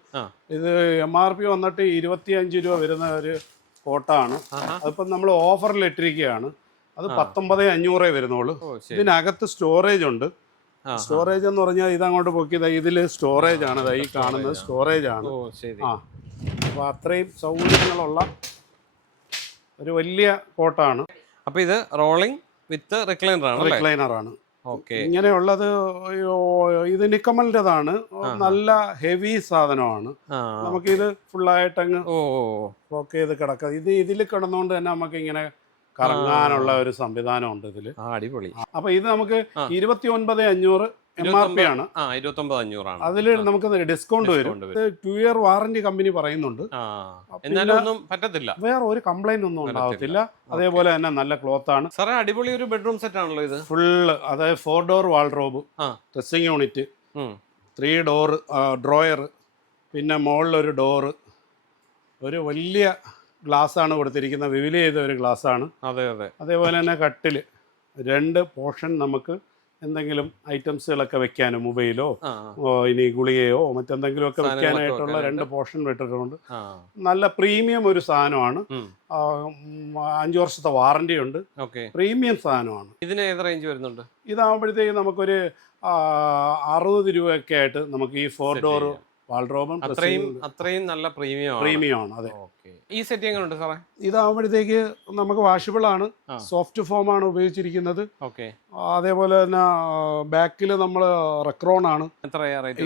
ഇത് MRP വന്നിട്ട് 25 രൂപ വരുന്ന ഒരു കോട്ടാണ്. അതിപ്പം നമ്മൾ ഓഫറിൽ ഇട്ടിരിക്കുകയാണ്. അത് 19,500 വരുന്നുള്ളൂ. ഇതിനകത്ത് സ്റ്റോറേജ് ഉണ്ട്. സ്റ്റോറേജ് എന്ന് പറഞ്ഞാൽ ഇതങ്ങോട്ട് പൊക്കിയത് ഇതിൽ സ്റ്റോറേജ് ആണ്. ഈ കാണുന്നത് സ്റ്റോറേജ് ആണ്. അപ്പോൾ അത്രയും സൗകര്യങ്ങളുള്ള ഒരു വലിയ കോട്ടാണ്. അപ്പോൾ ഇത് റോളിംഗ് വിത്ത് റിക്ലൈനറാണ്. ഇങ്ങനെയുള്ളത് ഇത് നിക്കമലിൻ്റെതാണ്. നല്ല ഹെവി സാധനമാണ്. നമുക്കിത് ഫുള്ളായിട്ടങ്ങ് ഓക്കെ ചെയ്ത് കിടക്കാം. ഇതിൽ കിടന്നുകൊണ്ട് തന്നെ നമുക്ക് ഇങ്ങനെ കറങ്ങാനുള്ള ഒരു സംവിധാനം ഉണ്ട് ഇതില്. അടിപൊളി. അപ്പൊ ഇത് നമുക്ക് 29,500 MRP ആണ്. 29,500 ആണ്. അതിൽ നമുക്ക് ഡിസ്കൗണ്ട് വരും. 2 ഇയർ വാറന്റി കമ്പനി പറയുന്നുണ്ട്. പറ്റത്തില്ല, വേറെ ഒരു കംപ്ലൈന്റ് ഒന്നും ഉണ്ടാവത്തില്ല. അതേപോലെ തന്നെ നല്ല ക്ലോത്ത് ആണ്. സാറേ അടിപൊളി ഒരു ബെഡ്റൂം സെറ്റ് ആണല്ലോ ഇത്. ഫുള്ള് അതായത് 4 door wardrobe, dressing unit, 3 door drawer, പിന്നെ മുകളിലൊരു ഡോറ്, ഒരു വലിയ ഗ്ലാസ് ആണ് കൊടുത്തിരിക്കുന്നത്. വിവിൽ ചെയ്ത ഒരു ഗ്ലാസ് ആണ്. അതേപോലെ തന്നെ കട്ടില് 2 പോർഷൻ നമുക്ക് എന്തെങ്കിലും ഐറ്റംസുകളൊക്കെ വെക്കാനും, മൊബൈലോ ഇനി ഗുളികയോ മറ്റെന്തെങ്കിലും ഒക്കെ വെക്കാനായിട്ടുള്ള 2 പോർഷൻ വിട്ടിട്ടുണ്ട്. നല്ല പ്രീമിയം ഒരു സാധനമാണ്. 5 വർഷത്തെ വാറന്റി ഉണ്ട്. പ്രീമിയം സാധനമാണ്. ഇതിന് ഏത് റേഞ്ച് വരുന്നുണ്ട്? ഇതാകുമ്പോഴത്തേക്ക് നമുക്കൊരു 60 രൂപയൊക്കെ ആയിട്ട് നമുക്ക് ഈ 4 ഡോർ വാൾഡ്രോബും അത്രയും നല്ല പ്രീമിയം ആണ്. അതെ. ഈ സെറ്റ് എങ്ങനെയുണ്ട് സാറേ? ഇതാകുമ്പോഴത്തേക്ക് നമുക്ക് വാഷബിൾ ആണ്. സോഫ്റ്റ് ഫോം ആണ് ഉപയോഗിച്ചിരിക്കുന്നത്. അതേപോലെ തന്നെ ബാക്കിൽ നമ്മൾ റെക്രോൺ ആണ്.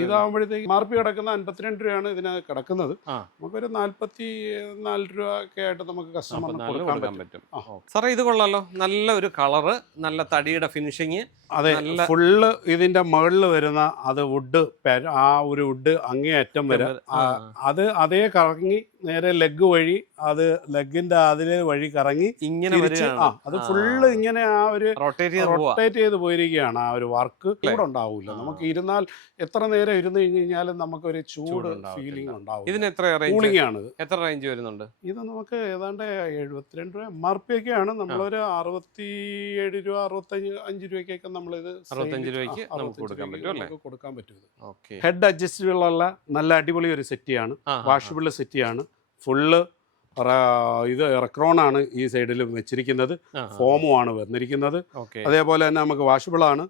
ഇതാകുമ്പോഴത്തേക്ക് MRP കിടക്കുന്ന 52 രൂപയാണ് ഇതിന് കിടക്കുന്നത്. നമുക്കൊരു 44 രൂപ ഒക്കെ ആയിട്ട് നമുക്ക് കസ്റ്റമറിന് കൊടുക്കാൻ പറ്റും. സാറേ ഇത് കൊള്ളാലോ, നല്ല ഒരു കളറ്, നല്ല തടിയുടെ ഫിനിഷിങ്. അതെ, ഫുള്ള് ഇതിന്റെ മുകളിൽ വരുന്ന അത് വുഡ്, ആ ഒരു വുഡ് അങ്ങേയറ്റം വരെ അതേ കറങ്ങി നേരെ ലെഗ് വഴി അത് ലെഗിന്റെ അതിലെ വഴി കറങ്ങി ഇങ്ങനെ അത് ഫുള്ള് ഇങ്ങനെ ആ ഒരു റൊട്ടേറ്റ് ചെയ്ത് പോയിരിക്കുകയാണ്. ആ ഒരു വർക്ക് കൂടെ ഉണ്ടാവില്ല. നമുക്ക് ഇരുന്നാൽ എത്ര നേരം ഇരുന്ന് കഴിഞ്ഞ് കഴിഞ്ഞാലും നമുക്കൊരു ചൂട് ഫീലിംഗ് ഉണ്ടാവും. ഇതിന് എത്ര കൂളിംഗ് ആണ്. എത്ര റേഞ്ച് വരുന്നുണ്ട്? ഇത് നമുക്ക് ഏതാണ്ട് 72 രൂപ MRP ഒക്കെയാണ്. നമ്മളൊരു 67 രൂപ 65 രൂപയ്ക്കൊക്കെ നമ്മളിത് 65 രൂപയ്ക്ക് നമുക്ക് കൊടുക്കാൻ പറ്റും. ഹെഡ് അഡ്ജസ്റ്റബിളുള്ള നല്ല അടിപൊളി ഒരു സെറ്റിയാണ്. വാഷബിൾ സെറ്റിയാണ്. ഫുള്ള് ഇത് റെക്രോൺ ആണ് ഈ സൈഡിൽ വെച്ചിരിക്കുന്നത്. ഫോമുമാണ് വന്നിരിക്കുന്നത്. അതേപോലെ തന്നെ നമുക്ക് വാഷബിൾ ആണ്.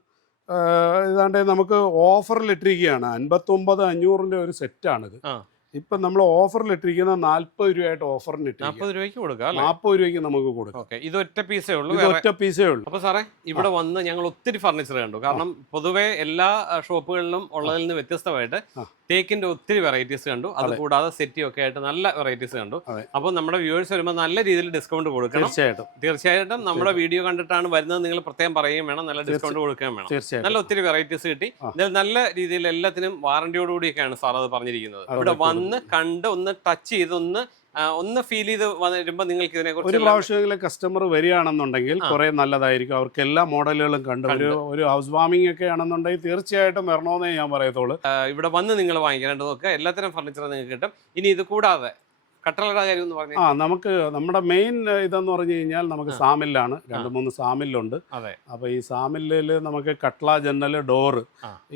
ഏതാണ്ട് നമുക്ക് ഓഫറിൽ ഇട്ടിരിക്കുകയാണ്. 59,500 ഒരു സെറ്റാണിത്. ഇപ്പൊ നമ്മൾ ഓഫറിൽ ഇട്ടിരിക്കുന്ന 40 രൂപയായിട്ട് ഓഫറിന് ഇട്ടിരിക്കുക. 40 രൂപയ്ക്ക് കൊടുക്കാം അല്ലേ? 40 രൂപയ്ക്ക് നമുക്ക് കൊടുക്കാം. ഓക്കെ, ഇത് ഒറ്റ പീസേ ഉള്ളൂ, ഇത് ഒറ്റ പീസേ ഉള്ളൂ. അപ്പൊ സാറേ ഇവിടെ വന്ന് ഞങ്ങൾ ഒത്തിരി ഫർണിച്ചർ കണ്ടു. കാരണം പൊതുവെ എല്ലാ ഷോപ്പുകളിലും ഉള്ളതിൽ നിന്ന് വ്യത്യസ്തമായിട്ട് തേക്കിന്റെ ഒത്തിരി വെറൈറ്റീസ് കണ്ടു. അത് കൂടാതെ സെറ്റി ഒക്കെ ആയിട്ട് നല്ല വെറൈറ്റീസ് കണ്ടു. അപ്പൊ നമ്മുടെ വ്യൂവേഴ്സ് വരുമ്പോൾ നല്ല രീതിയിൽ ഡിസ്കൗണ്ട് കൊടുക്കണം. തീർച്ചയായിട്ടും നമ്മുടെ വീഡിയോ കണ്ടിട്ടാണ് വരുന്നത്, നിങ്ങൾ പ്രത്യേകം പറയുകയും വേണം, നല്ല ഡിസ്കൗണ്ട് കൊടുക്കുകയും വേണം. നല്ല ഒത്തിരി വെറൈറ്റീസ് കിട്ടി. നല്ല രീതിയിൽ എല്ലാത്തിനും വാറന്റിയോടുകൂടിയൊക്കെയാണ് സാർ അത് പറഞ്ഞിരിക്കുന്നത്. ഇവിടെ വന്ന് കണ്ട് ഒന്ന് ടച്ച് ചെയ്ത് ഒന്ന് ഫീൽ ചെയ്ത് വരുമ്പോൾ നിങ്ങൾക്ക് ഇതിനെ ഒരു കുറിച്ച് പ്രാവശ്യമെങ്കിലും കസ്റ്റമർ വരികയാണെന്നുണ്ടെങ്കിൽ കുറെ നല്ലതായിരിക്കും. അവർക്ക് എല്ലാ മോഡലുകളും കണ്ട് ഒരു ഹൗസ് വാമിംഗ് ഒക്കെ ആണെന്നുണ്ടെങ്കിൽ തീർച്ചയായിട്ടും വരണമെന്നേ ഞാൻ പറയത്തുള്ളൂ. ഇവിടെ വന്ന് നിങ്ങൾ വാങ്ങിക്കാനായിട്ട് നോക്കുക, എല്ലാത്തരം ഫർണിച്ചർ നിങ്ങൾക്ക് കിട്ടും. ഇനി ഇത് കൂടാതെ കട്ടളയുടെ കാര്യം എന്ന് പറഞ്ഞു. നമുക്ക് നമ്മുടെ മെയിൻ ഇതെന്ന് പറഞ്ഞു കഴിഞ്ഞാൽ നമുക്ക് സാമില്ലാണ്, 2-3 സാമില്ലുണ്ട്. അപ്പൊ ഈ സാമില്ലിൽ നമുക്ക് കട്ട്ള, ജനൽ, ഡോറ്,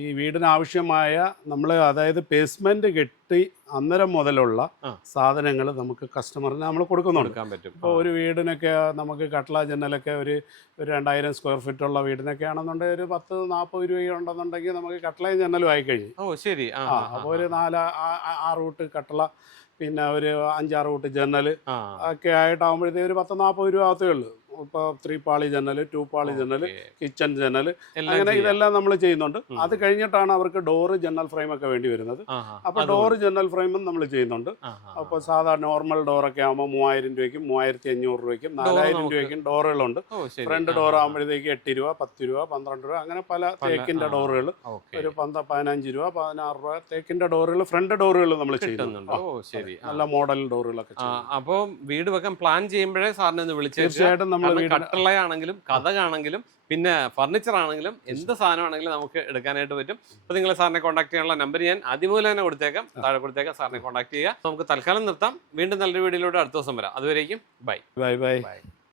ഈ വീടിന് ആവശ്യമായ നമ്മൾ അതായത് പേസ്മെന്റ് കെട്ടി അന്നേരം മുതലുള്ള സാധനങ്ങൾ നമുക്ക് കസ്റ്റമറിന് നമ്മൾ കൊടുക്കുന്നുണ്ട്. ഇപ്പോൾ ഒരു വീടിനൊക്കെ നമുക്ക് കട്ട്ള, ജനലൊക്കെ ഒരു 2000 സ്ക്വയർ ഫീറ്റ് ഉള്ള വീടിനൊക്കെ ആണെന്നുണ്ടെങ്കിൽ ഒരു 10-40 രൂപ ഉണ്ടെന്നുണ്ടെങ്കിൽ നമുക്ക് കട്ട്ളയും ജനലും ആയി കഴിഞ്ഞു. ശരി. അപ്പോൾ ഒരു 4-6 കൂട്ട് കട്ട്ള, പിന്നെ ഒരു 5-6 കൂട്ട് ജനൽ ഒക്കെ ആയിട്ടാകുമ്പോഴത്തേക്ക് ഒരു 10-40 രൂപ ആകത്തേ ഉള്ളൂ. ഇപ്പോൾ 3 പാളി ജനൽ, 2 പാളി ജനൽ, കിച്ചൺ ജനൽ, അങ്ങനെ ഇതെല്ലാം നമ്മൾ ചെയ്യുന്നുണ്ട്. അത് കഴിഞ്ഞിട്ടാണ് അവർക്ക് ഡോറ്, ജനൽ ഫ്രെയിം ഒക്കെ വേണ്ടി വരുന്നത്. അപ്പോൾ ഡോറ്, ജനൽ ഫ്രെയിമും നമ്മൾ ചെയ്യുന്നുണ്ട്. അപ്പോൾ സാധാരണ നോർമൽ ഡോറൊക്കെ ആകുമ്പോൾ 3000 രൂപയ്ക്കും 3500 രൂപയ്ക്കും 4000 രൂപയ്ക്കും ഡോറുകളുണ്ട്. ഫ്രണ്ട് ഡോർ ആകുമ്പോഴത്തേക്ക് 8 രൂപ, 10 രൂപ, 12 രൂപ, അങ്ങനെ പല തേക്കിന്റെ ഡോറുകൾ. ഒരു 15 രൂപ, 16 രൂപ തേക്കിന്റെ ഡോറുകൾ, ഫ്രണ്ട് ഡോറുകൾ നമ്മൾ ചെയ്യുന്നുണ്ട്. നല്ല മോഡൽ ഡോറുകളൊക്കെ. അപ്പോൾ വീട് വെക്കാൻ പ്ലാൻ ചെയ്യുമ്പോഴേ സാറിനെ വിളിച്ചു. തീർച്ചയായിട്ടും നമ്മൾ കട്ടളയാണെങ്കിലും കഥകാണെങ്കിലും പിന്നെ ഫർണിച്ചർ ആണെങ്കിലും എന്ത് സാധനമാണെങ്കിലും നമുക്ക് എടുക്കാനായിട്ട് പറ്റും. അപ്പോൾ നിങ്ങൾ സാറിനെ കോൺടാക്ട് ചെയ്യാനുള്ള നമ്പർ ഞാൻ ആദ്യമൂലം തന്നെ കൊടുത്തേക്കാം, താഴെ കൊടുത്തേക്കാം. സാറിനെ കോൺടാക്ട് ചെയ്യുക. നമുക്ക് തൽക്കാലം നിർത്താം. വീണ്ടും നല്ലൊരു വീഡിയോയിലൂടെ അടുത്ത ദിവസം വരാം. അതുവരേക്കും ബൈ.